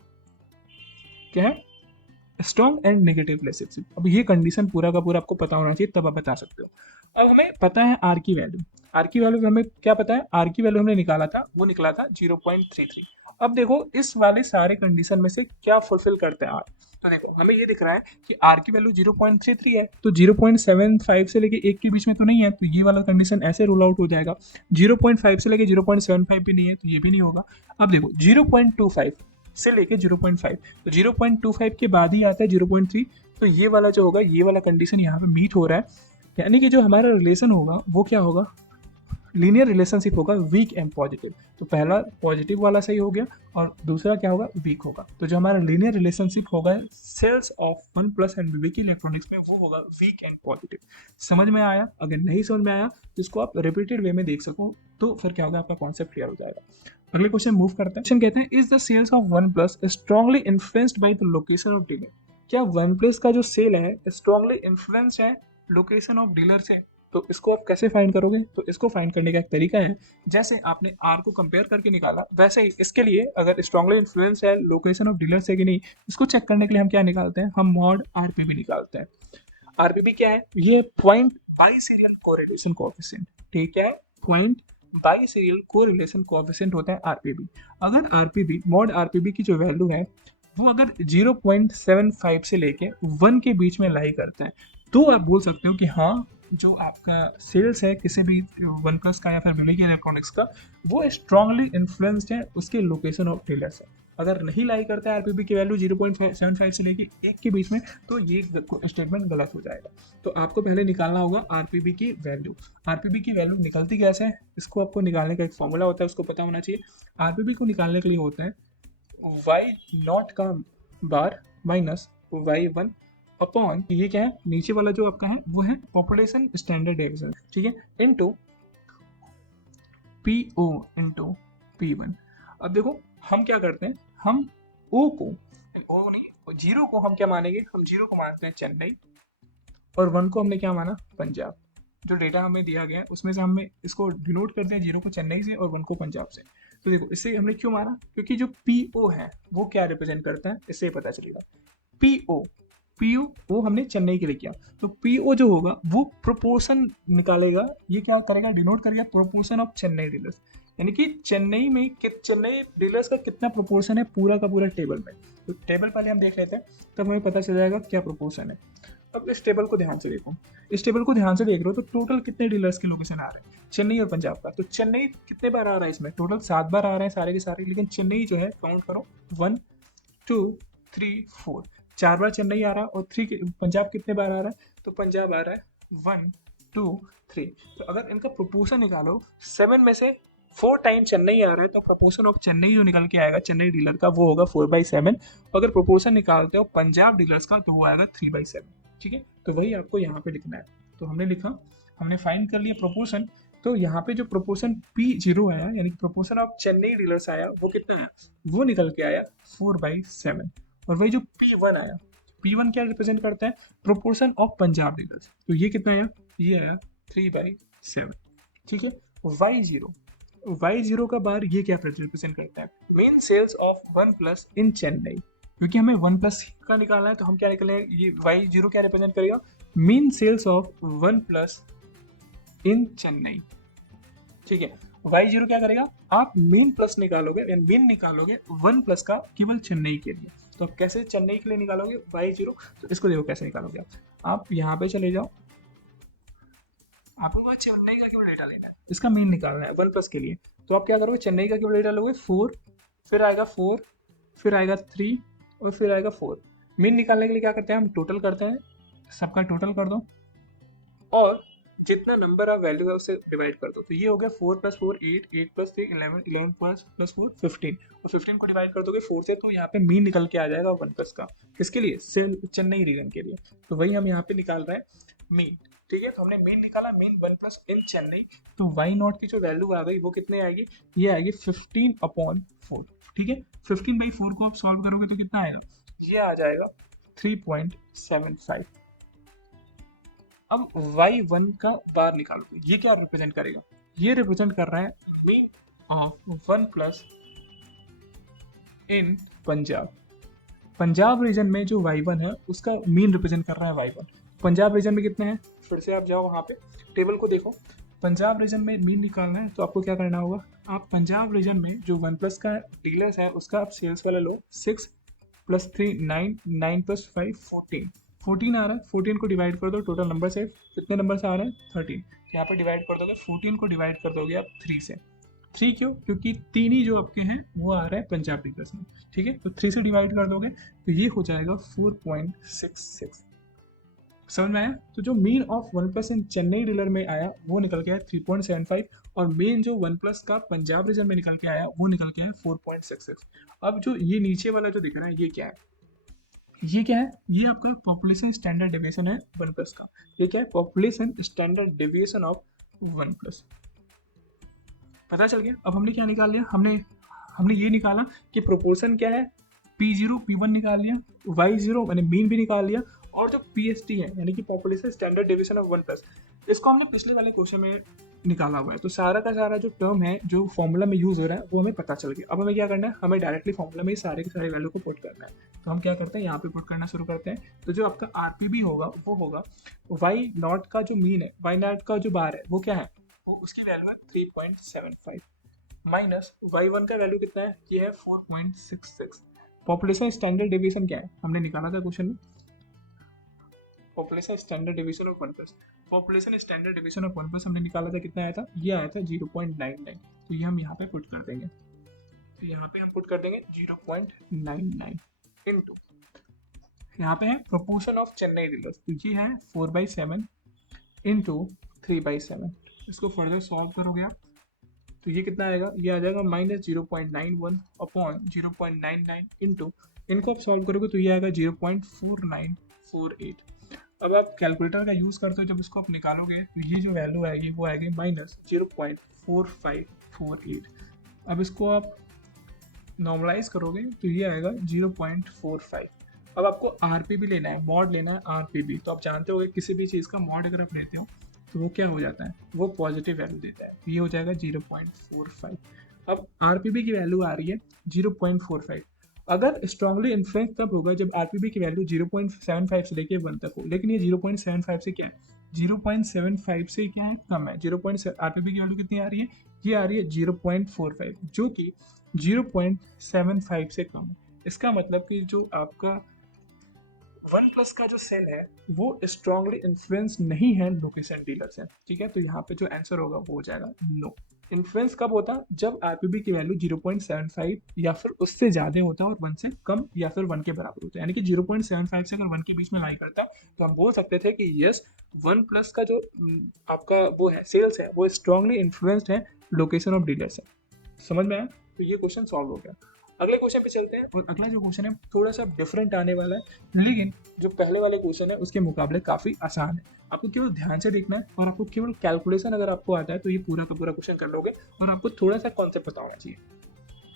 क्या है, स्ट्रॉन्ग एंड नेगेटिव रिलेशनशिप। अब ये कंडीशन पूरा का पूरा आपको पता होना चाहिए, तब आप बता सकते हो। अब हमें पता है आर की वैल्यू, हमें क्या पता है, आर की वैल्यू हमने निकाला था, वो निकला था 0.33, अब देखो इस वाले सारे कंडीशन में से क्या फुलफिल करते हैं आर। तो देखो हमें ये दिख रहा है कि आर की वैल्यू 0.33 है, तो 0.75 से लेके 1 के बीच में तो नहीं है, तो ये वाला कंडीशन ऐसे रूल आउट हो जाएगा। 0.5 से लेके 0.75 भी नहीं है, तो ये भी नहीं होगा। अब देखो 0.25 से लेके 0.5, तो 0.25 के बाद ही आता है 0.3, तो ये वाला जो होगा, ये वाला कंडीशन यहाँ पे मीट हो रहा है, यानी कि जो हमारा रिलेशन होगा वो क्या होगा, लीनियर रिलेशनशिप होगा वीक एंड पॉजिटिव। तो पहला पॉजिटिव वाला सही हो गया और दूसरा क्या होगा, वीक होगा। तो जो हमारा लीनियर रिलेशनशिप होगा सेल्स ऑफ 1+ एंड विवेकी इलेक्ट्रॉनिक्स में, वो होगा वीक एंड पॉजिटिव। समझ में आया? अगर नहीं समझ में आया तो इसको आप रिपीटेड वे में देख सको, तो फिर क्या होगा, आपका कॉन्सेप्ट क्लियर हो जाएगा। अगले क्वेश्चन मूव करते हैं। क्वेश्चन कहते हैं, is the sales of 1+ strongly influenced by the location of dealer. क्या 1+ का जो सेल है स्ट्रांगली इन्फ्लुएंस्ड है लोकेशन ऑफ डीलर से? तो इसको आप कैसे फाइंड करोगे? तो इसको फाइंड करने का एक तरीका है, जैसे आपने आर को कंपेयर करके निकाला, वैसे ही इसके लिए अगर स्ट्रांगली इन्फ्लुएंस है लोकेशन ऑफ डीलर से कि नहीं, इसको चेक करने के लिए हम क्या निकालते हैं, हम मॉड आरपीबी निकालते हैं। आरपीबी क्या है? ये point by serial correlation coefficient, ठीक है, point by serial correlation coefficient होता है आरपीबी। अगर आरपीबी मॉड आरपीबी की जो वैल्यू है वो अगर 0.75 से लेके 1 के बीच में लाई करते हैं, तो आप बोल सकते हो कि हाँ, जो आपका सेल्स है किसी भी 1+ का या फिर विवेकी इलेक्ट्रॉनिक्स का, वो स्ट्रांगली इन्फ्लुएंस्ड है उसके लोकेशन ऑफ डीलर से। अगर नहीं लाई करता है आरपीबी की वैल्यू 0.75 से लेके 1 के बीच में, तो ये स्टेटमेंट गलत हो जाएगा। तो आपको पहले निकालना होगा आरपीबी की वैल्यू। आरपीबी की वैल्यू निकलती कैसे है, इसको आपको निकालने का एक फॉर्मूला होता है, उसको पता होना चाहिए। आरपीबी को निकालने के लिए होता है y0 का बार माइनस y1 अपॉन, ये क्या है, नीचे वाला जो आपका है वो है पॉपुलेशन स्टैंडर्ड डेविएशन, ठीक है, इनटू PO इनटू P1। अब देखो हम क्या करते हैं, हम O को, O नहीं, 0 को हम क्या मानेंगे, हम 0 को मानते हैं चेन्नई, और 1 को हमने क्या माना, पंजाब। जो डेटा हमें दिया गया है उसमें से हमने इसको डिनोट करते हैं 0 को चेन्नई से और 1 को पंजाब से। तो देखो इससे हमने क्यों माना, क्योंकि जो PO है वो क्या रिप्रेजेंट करता है, इससे ही पता चलेगा। PO हमने चेन्नई के लिए किया, तो PO जो होगा वो प्रोपोर्शन निकालेगा, ये क्या करेगा, डिनोट करेगा प्रोपोर्शन ऑफ चेन्नई डीलर्स, यानी कि चेन्नई में चेन्नई डीलर्स का कितना प्रोपोर्शन है पूरा का पूरा टेबल में। तो टेबल पहले हम देख लेते हैं, तब हमें पता चल जाएगा क्या प्रोपोर्शन है। अब इस टेबल को ध्यान से देखो, इस टेबल को ध्यान से देख रहे हो तो टोटल कितने डीलर्स के लोकेशन आ रहे हैं, चेन्नई और पंजाब का। तो चेन्नई कितने बार आ रहा है इसमें, टोटल 7 बार आ रहे हैं सारे के सारे, लेकिन चेन्नई जो है काउंट करो 1 2 3 4, 4 बार चेन्नई आ रहा है, और 3 पंजाब कितने बार आ रहा है, तो पंजाब आ रहा है 1 2 3। तो अगर इनका प्रोपोर्शन निकालो, 7 में से 4 टाइम चेन्नई आ रहा है, तो प्रोपोर्शन ऑफ चेन्नई जो निकल के आएगा चेन्नई डीलर का, वो होगा 4/7। अगर प्रोपोर्शन निकालते हो पंजाब डीलर्स का, तो वो आएगा 3/7, ठीक है। तो वही आपको यहाँ पे लिखना है। तो हमने लिखा, हमने फाइंड कर लिया प्रोपोर्शन, तो यहाँ पे जो प्रोपोर्शन P0 आया, यानी प्रोपोर्शन ऑफ चेन्नई डीलर्स आया, वो कितना आया, वो निकल के आया 4/7। और वही जो P1 आया, P1 क्या रिप्रेजेंट करता है, प्रोपोर्शन ऑफ पंजाब डीलर्स, तो ये कितना आया, ये आया 3/7, ठीक है। Y0 का बार ये क्या रिप्रेजेंट करता है, मेन सेल्स ऑफ 1+ इन चेन्नई, क्योंकि हमें 1+ का निकालना है, तो हम क्या निकालेंगे, ये Y0 क्या रिप्रेजेंट करेगा, मेन सेल्स ऑफ 1+ इन चेन्नई, ठीक है। Y0 क्या करेगा, आप मेन प्लस निकालोगे, मेन निकालोगे 1+ का केवल चेन्नई के लिए। तो आप कैसे चेन्नई के लिए निकालोगे Y0, तो इसको देखो कैसे निकालोगे आप यहाँ पे चले जाओ, आपको चेन्नई का केवल डेटा लेना है, इसका मेन निकालना है 1+ के लिए। तो आप क्या करोगे, चेन्नई का केवल डेटा लोगे 4, फिर आएगा 4, फिर आएगा 3, और फिर आएगा 4। मेन निकालने के लिए क्या करते हैं, हम टोटल करते हैं, सबका टोटल कर दो और जितना नंबर ऑफ वैल्यू है उसे डिवाइड कर दो। तो ये हो गया 4 + 4 8, 8 + 3 11, 11 + 4 15, और 15 को डिवाइड कर दोगे 4 से, तो यहाँ पे मीन निकल के आ जाएगा 1+ का, किसके लिए, चेन्नई रीजन के लिए। तो वही हम यहाँ पे निकाल रहे हैं मीन, ठीक है। तो हमने मीन निकाला, मीन 1+ इन चेन्नई, तो Y0 की जो वैल्यू आ गई वो कितने आएगी, ये आएगी 15/4, ठीक है। 15/4 को आप सॉल्व करोगे तो कितना आएगा, ये आ जाएगा 3.75। अब Y1 का बार निकालो, ये क्या रिप्रेजेंट करेगा, ये रिप्रेजेंट कर रहा है mean of 1+ in Punjab. Punjab region में जो Y1 है उसका मीन रिप्रेजेंट कर रहा है Y1। पंजाब रीजन में कितने हैं, फिर से आप जाओ वहाँ पे टेबल को देखो, पंजाब रीजन में मीन निकालना है तो आपको क्या करना होगा, आप पंजाब रीजन में जो वन प्लस का डीलर्स है उसका आप सेल्स वाला लो, 6 + 3 9 9 + 5 14 14 आ रहा है, 14 को डिवाइड कर दो टोटल नंबर से, कितने नंबर से आ रहे हैं 13, यहाँ पे डिवाइड कर दोगे 14 को डिवाइड कर दोगे आप 3 से। 3 क्यों, क्योंकि 3 ही जो आपके हैं वो आ रहा है पंजाब डीलर्स में, ठीक है, तो 3 से डिवाइड कर दोगे तो ये हो जाएगा 4.66। समझ में आया। तो जो mean of one plus in Chennai dealer में आया वो निकल के आया 3.75, और मेन जो वन प्लस का पंजाब रीजन में निकल के आया वो निकल के आया 4.66। अब जो ये नीचे वाला जो दिख रहा है ये क्या है, ये क्या है, ये आपका पॉपुलेशन स्टैंडर्ड डेविएशन है वन प्लस का। ये क्या है, population standard deviation of one plus. पता चल गया। अब हमने क्या निकाल लिया, हमने हमने ये निकाला कि प्रोपोर्शन क्या है, P0 P1 निकाल लिया, Y0 मैंने मीन भी निकाल लिया, और जो PST है यानी कि population standard deviation of one plus, इसको हमने पिछले वाले क्वेश्चन में निकाला हुआ है। तो सारा का सारा जो टर्म है जो फॉर्मूला में यूज हो रहा है वो हमें पता चल गया। अब हमें क्या करना है, हमें डायरेक्टली फॉर्मूला में सारे के सारे वैल्यू को पुट करना है। तो हम क्या करते हैं, यहाँ पे पुट करना शुरू करते हैं। तो जो आपका RPB होगा वो होगा Y0 का जो मीन है, Y0 का जो बार है वो क्या है, वो उसकी वैल्यू है 3.75 माइनस Y1 का वैल्यू कितना है, ये है 4.66। पॉपुलेशन स्टैंडर्ड डेविएशन क्या है, हमने निकाला था क्वेश्चन में, population standard deviation of one plus, population standard deviation of one plus हमने निकाला था, कितना आया था, ये आया था 0.99। तो ये हम यहाँ पे पुट कर देंगे, तो यहाँ पे हम पुट कर देंगे 0.99 इनटू, यहाँ पे है प्रोपोर्शन ऑफ चेन्नई डीलर्स, तो ये है 4/7 इंटू 3/7। इसको फर्दर सॉल्व करोगे आप तो ये कितना आएगा, ये आ जाएगा -0.91 अपॉन 0.99 इंटू, इनको आप सॉल्व करोगे तो ये आएगा 0.4948। अब आप कैलकुलेटर का यूज़ करते हो, जब इसको आप निकालोगे तो ये जो वैल्यू आएगी वो आएगी -0.4548। अब इसको आप नॉर्मलाइज करोगे तो ये आएगा 0.45। अब आपको RPB लेना है, मॉड लेना है RPB, तो आप जानते होगे किसी भी चीज़ का मॉड अगर आप लेते हो तो वो क्या हो जाता है, वो पॉजिटिव वैल्यू देता है, तो ये हो जाएगा 0.45। अब RPB की वैल्यू आ रही है 0.45। अगर स्ट्रांगली इन्फ्लुएंस तब होगा जब RPB की वैल्यू 0.75 से लेके 1 तक हो, लेकिन ये 0.75 से क्या है, 0.75 से क्या है, कम है। RPB की वैल्यू कितनी आ रही है, ये आ रही है 0.45, जो कि 0.75 से कम है। इसका मतलब कि जो आपका वन प्लस का जो सेल है वो स्ट्रांगली इन्फ्लुएंस नहीं है लोकेशन डीलर से, ठीक है। तो यहाँ पे जो आंसर होगा वो हो जाएगा नो। इन्फ्लुएंस कब होता है, जब RPB की वैल्यू 0.75 या फिर उससे ज़्यादा होता है और 1 से कम या फिर 1 के बराबर होता है, यानी कि 0.75 से अगर 1 के बीच में लाई करता है तो हम बोल सकते थे कि यस वन प्लस का जो आपका वो है सेल्स है वो स्ट्रांगली इन्फ्लुएंस्ड है लोकेशन ऑफ डीलर से। समझ में आया। तो ये क्वेश्चन सॉल्व हो गया। अगले क्वेश्चन पे चलते हैं, और अगला जो क्वेश्चन है थोड़ा सा डिफरेंट आने वाला है, लेकिन जो पहले वाले क्वेश्चन है उसके मुकाबले काफ़ी आसान है। आपको केवल ध्यान से देखना है और आपको केवल कैलकुलेशन अगर आपको आता है तो ये पूरा का पूरा क्वेश्चन कर लोगे, और आपको थोड़ा सा कॉन्सेप्ट पता होना चाहिए।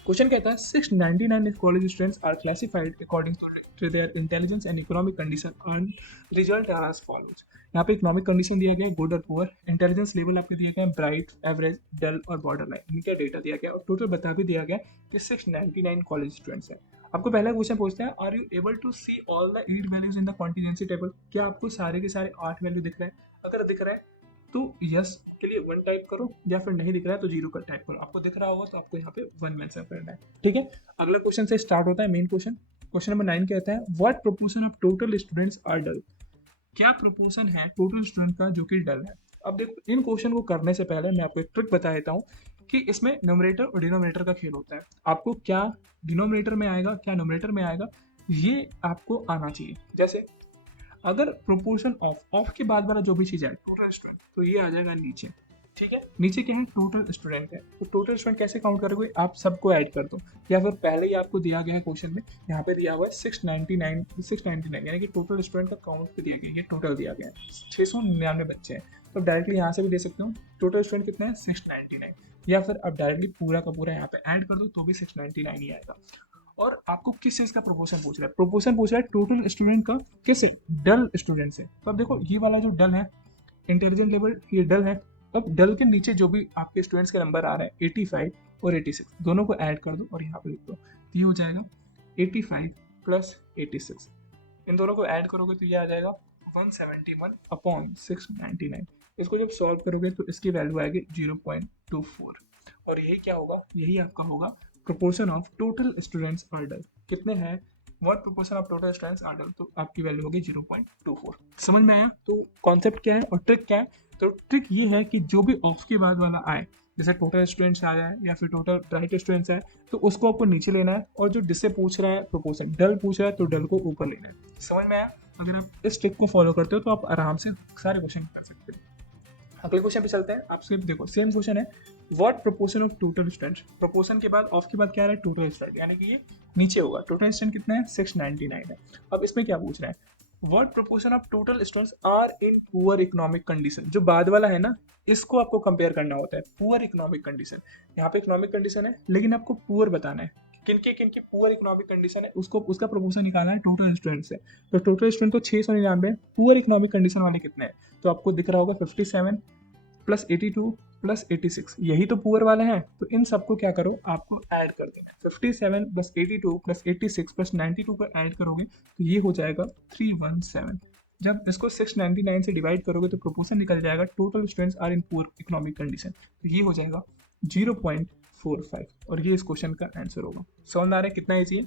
क्वेश्चन कहता है 699 college students are classified according to their intelligence and economic condition and result are as follows. यहाँ पे इकोनॉमिक कंडीशन दिया गया है गुड और पुअर, इंटेलिजेंस लेवल आपके दिया गया है ब्राइट, एवरेज, डल और बॉर्डर लाइन, इनका डेटा दिया गया और टोटल बता भी दिया गया कि 699 कॉलेज स्टूडेंट्स हैं। आपको पहला क्वेश्चन पूछते हैं, are you able to see all the 8 values in the contingency table. क्या आपको सारे के सारे 8 वैल्यू दिख रहे हैं? अगर दिख रहा है तो यस के लिए 1 टाइप करो, या फिर नहीं दिख रहा है तो 0 का टाइप करो। आपको दिख रहा होगा तो आपको यहाँ पे 1 मेंशन करना है, ठीक है। अगला क्वेश्चन से स्टार्ट होता है मेन क्वेश्चन। क्वेश्चन नंबर 9 कहता है what proportion of total students are dull. क्या प्रोपोर्शन है टोटल स्टूडेंट का जो कि डल है। अब देखो इन क्वेश्चन को करने से पहले मैं आपको एक ट्रिक बता देता हूँ कि इसमें न्यूमरेटर और डिनोमिनेटर का खेल होता है। आपको क्या डिनोमिनेटर में आएगा क्या न्यूमरेटर में आएगा ये आपको आना चाहिए। जैसे अगर प्रोपोर्शन ऑफ के बाद वाला जो भी चीज़ है टोटल स्टूडेंट, तो ये आ जाएगा नीचे, ठीक है। नीचे क्या है, टोटल स्टूडेंट है, तो टोटल स्टूडेंट कैसे काउंट करोगे, आप सबको ऐड कर दो, या फिर पहले ही आपको दिया गया है क्वेश्चन में, यहाँ पे दिया हुआ है 699 यानी कि टोटल स्टूडेंट का काउंट पे दिया गया है, ये टोटल दिया गया है 699 बच्चे हैं। तो डायरेक्टली यहाँ से भी दे सकते हो टोटल स्टूडेंट कितना है 699, या फिर आप डायरेक्टली पूरा का पूरा यहाँ पे ऐड कर दो तो भी 699 ही आएगा। और आपको किस चीज़ का प्रोपोर्शन पूछ रहा है, प्रोपोर्शन पूछ रहा है टोटल स्टूडेंट का किससे, डल स्टूडेंट से। तो अब देखो ये वाला जो डल है इंटेलिजेंट लेवल ये डल है। अब डल के नीचे जो भी आपके स्टूडेंट्स के नंबर आ रहे हैं 85 और 86 दोनों को ऐड कर दो और यहाँ पे लिख दो, तो ये हो जाएगा 85 + 86। इन दोनों को ऐड करोगे तो ये आ जाएगा 171/699। इसको जब सॉल्व करोगे तो इसकी वैल्यू आएगी 0.24 और यही क्या होगा, यही आपका होगा प्रोपोर्शन ऑफ टोटल स्टूडेंट्स पर डे। कितने हैं, what proportion of total students are day, तो आपकी वैल्यू होगी 0.24। समझ में आया? तो कॉन्सेप्ट क्या है और ट्रिक क्या है? तो ट्रिक ये है कि जो भी ऑफ के बाद वाला आए, जैसे टोटल स्टूडेंट्स आ जाए या फिर टोटल ब्राइट स्टूडेंट्स आए, तो उसको आपको नीचे लेना है, और जो जिससे पूछ रहा है प्रोपोर्शन डल पूछ रहा है तो डल को ऊपर लेना है। समझ में आया? अगर आप इस ट्रिक को फॉलो करते हो तो आप आराम से सारे क्वेश्चन कर सकते हो। अगले क्वेश्चन पे चलते हैं। आप सिर्फ देखो, सेम क्वेश्चन है, what proportion of total students. Proportion के बाद ऑफ के बाद क्या है, टोटल स्टूडेंट, यानी कि ये नीचे होगा। टोटल स्टूडेंट कितना है, 699 है। अब इसमें क्या पूछ रहा है, what proportion of total students are in poor economic condition. जो बाद वाला है ना, इसको आपको कंपेयर करना होता है, पुअर इकोनॉमिक कंडीशन। यहाँ पे इकोनॉमिक कंडीशन है लेकिन आपको पुअर बताना है, किनके पुअर इकोनॉमिक कंडीशन है, उसको उसका प्रोपोर्शन निकालना है टोटल स्टूडेंट से। तो टोटल स्टूडेंट तो 699 है, पुअर इकोनॉमिक कंडीशन वाले कितने हैं, तो आपको दिख रहा होगा 57 प्लस 82 प्लस 86, यही तो पुअर वाले हैं। तो इन सबको क्या करो, आपको ऐड कर देना है। 57 प्लस 82 प्लस 86 प्लस 92 को ऐड करोगे तो ये हो जाएगा 317। जब इसको 699 से डिवाइड करोगे तो प्रोपोर्शन निकल जाएगा total students are in poor economic condition, तो ये हो जाएगा 0.45 और ये इस क्वेश्चन का आंसर होगा। समझ आ रहा है कितना ईजी है?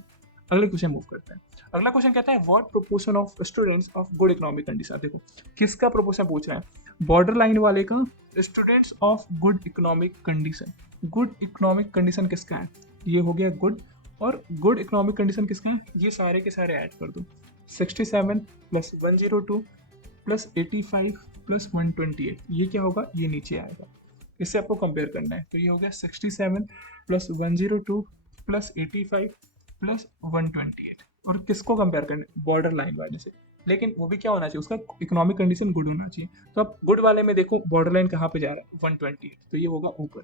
अगले क्वेश्चन मूव करते हैं। अगला क्वेश्चन कहता है what proportion of students of good economic condition. देखो किसका प्रोपोर्शन पूछ रहा है, बॉर्डर लाइन वाले का, students of good economic condition. Good economic condition किसका है, ये हो गया गुड, और गुड इकोनॉमिक कंडीशन किसका है, ये सारे के सारे ऐड कर दो। 67 प्लस 102 प्लस 85 प्लस 128, ये क्या होगा, ये नीचे आएगा। इससे आपको कंपेयर करना है, तो ये हो गया 67 प्लस 102 प्लस 85 प्लस 128, और किसको कंपेयर करना है, बॉर्डर लाइन वाले से। लेकिन वो भी क्या होना चाहिए, उसका इकोनॉमिक कंडीशन गुड होना चाहिए। तो अब गुड वाले में देखो बॉर्डर लाइन कहाँ पे जा रहा है, 128, तो ये होगा ऊपर,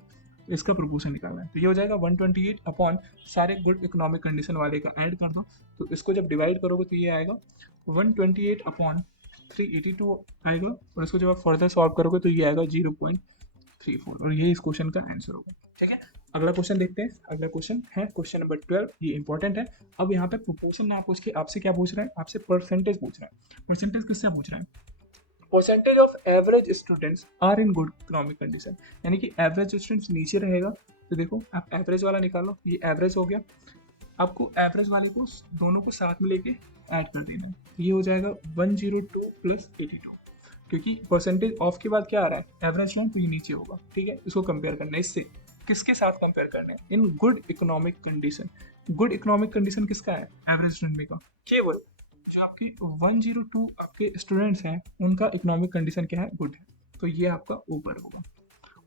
तो इसका प्रोपोर्शन निकालना है। तो ये हो जाएगा 128 अपॉन सारे गुड इकोनॉमिक कंडीशन वाले का ऐड कर दो, तो इसको जब डिवाइड करोगे तो ये आएगा 128 अपॉन 382 आएगा, और इसको जब आप फर्दर सॉल्व करोगे तो ये आएगा 0.34, और ये इस क्वेश्चन का आंसर होगा। ठीक है, अगला क्वेश्चन देखते हैं। अगला क्वेश्चन है क्वेश्चन नंबर 12, ये इंपॉर्टेंट है। अब यहाँ पे प्रोपोर्शन ना पूछ के आपसे क्या पूछ रहा है, आपसे परसेंटेज पूछ रहा है। परसेंटेज किससे पूछ रहा है, percentage of average students are in good economic condition, यानी कि एवरेज स्टूडेंट्स नीचे रहेगा। तो देखो आप एवरेज वाला निकालो, ये एवरेज हो गया, आपको एवरेज वाले को दोनों को साथ में लेके ऐड कर देना है। ये हो जाएगा 102 प्लस 82, क्योंकि परसेंटेज ऑफ के बाद क्या आ रहा है, एवरेज लाइन, तो ये नीचे होगा। ठीक है, इसको कंपेयर करना है इससे, किसके साथ कंपेयर करना है, इन good economic condition. Good economic condition किसका है, एवरेज स्टूडेंट में का, केवल जो आपके 102 आपके स्टूडेंट्स हैं उनका इकोनॉमिक कंडीशन क्या है, गुड है, तो ये आपका ऊपर होगा।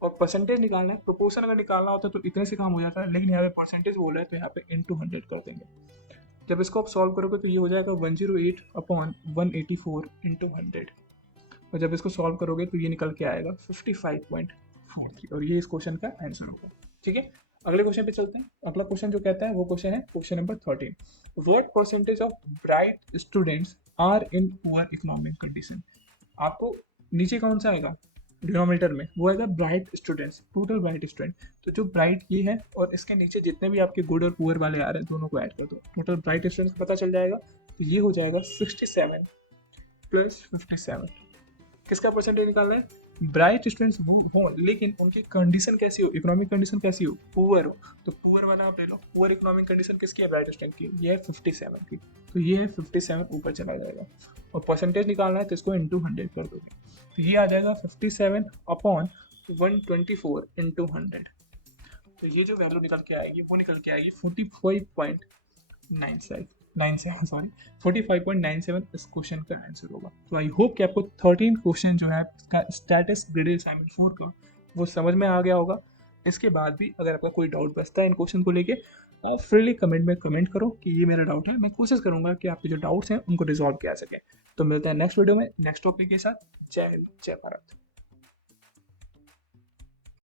और परसेंटेज निकालना है, प्रोपोर्शन अगर निकालना होता है तो इतने से काम हो जाता है, लेकिन यहाँ पे परसेंटेज बोल रहा है तो यहाँ पे into 100 कर देंगे। जब इसको आप सॉल्व करोगे तो ये हो जाएगा 108 अपॉन 184 into 100, और जब इसको सॉल्व करोगे तो ये निकल के आएगा 55.43, और ये इस क्वेश्चन का आंसर होगा। ठीक है, अगले क्वेश्चन पे चलते हैं। अगला क्वेश्चन जो कहता है वो क्वेश्चन है question number 13, what percentage of bright students are in poor economic condition. आपको नीचे कौन सा आएगा, डिनोमिनेटर में वो आएगा bright students, total bright student. तो जो ब्राइट ये है और इसके नीचे जितने भी आपके गुड और पुअर वाले आ रहे हैं दोनों को ऐड कर दो, टोटल ब्राइट स्टूडेंट्स पता चल जाएगा। तो ये हो जाएगा 67 प्लस 57, किसका परसेंटेज निकालना है, ब्राइट स्टूडेंट्स हो लेकिन उनकी कंडीशन कैसी हो, इकोनॉमिक कंडीशन कैसी हो, पुअर हो। तो पुअर वाला आप ले लो, पुअर इकोनॉमिक कंडीशन किसकी है, ब्राइट स्टूडेंट की, ये है 57 की, तो ये है 57 ऊपर चला जाएगा। और परसेंटेज निकालना है तो इसको into 100 कर दोगे, तो ये आ जाएगा 57 अपॉन 124 into 100। तो ये जो वैल्यू निकल के आएगी वो निकल के आएगी 45.97 इस क्वेश्चन का आंसर होगा। तो आई होप कि आपको 13 क्वेश्चन जो है इसका स्टैटस ग्रेडेड असाइनमेंट 4 का वो समझ में आ गया होगा। इसके बाद भी अगर आपका कोई डाउट बचता है इन क्वेश्चन को लेके, आप फ्रीली कमेंट में कमेंट करो कि ये मेरा डाउट है, मैं कोशिश करूंगा कि आपके जो डाउट्स हैं उनको रिजॉल्व किया सके। तो मिलते हैं नेक्स्ट वीडियो में नेक्स्ट टॉपिक के साथ। जय हिंद, जय भारत।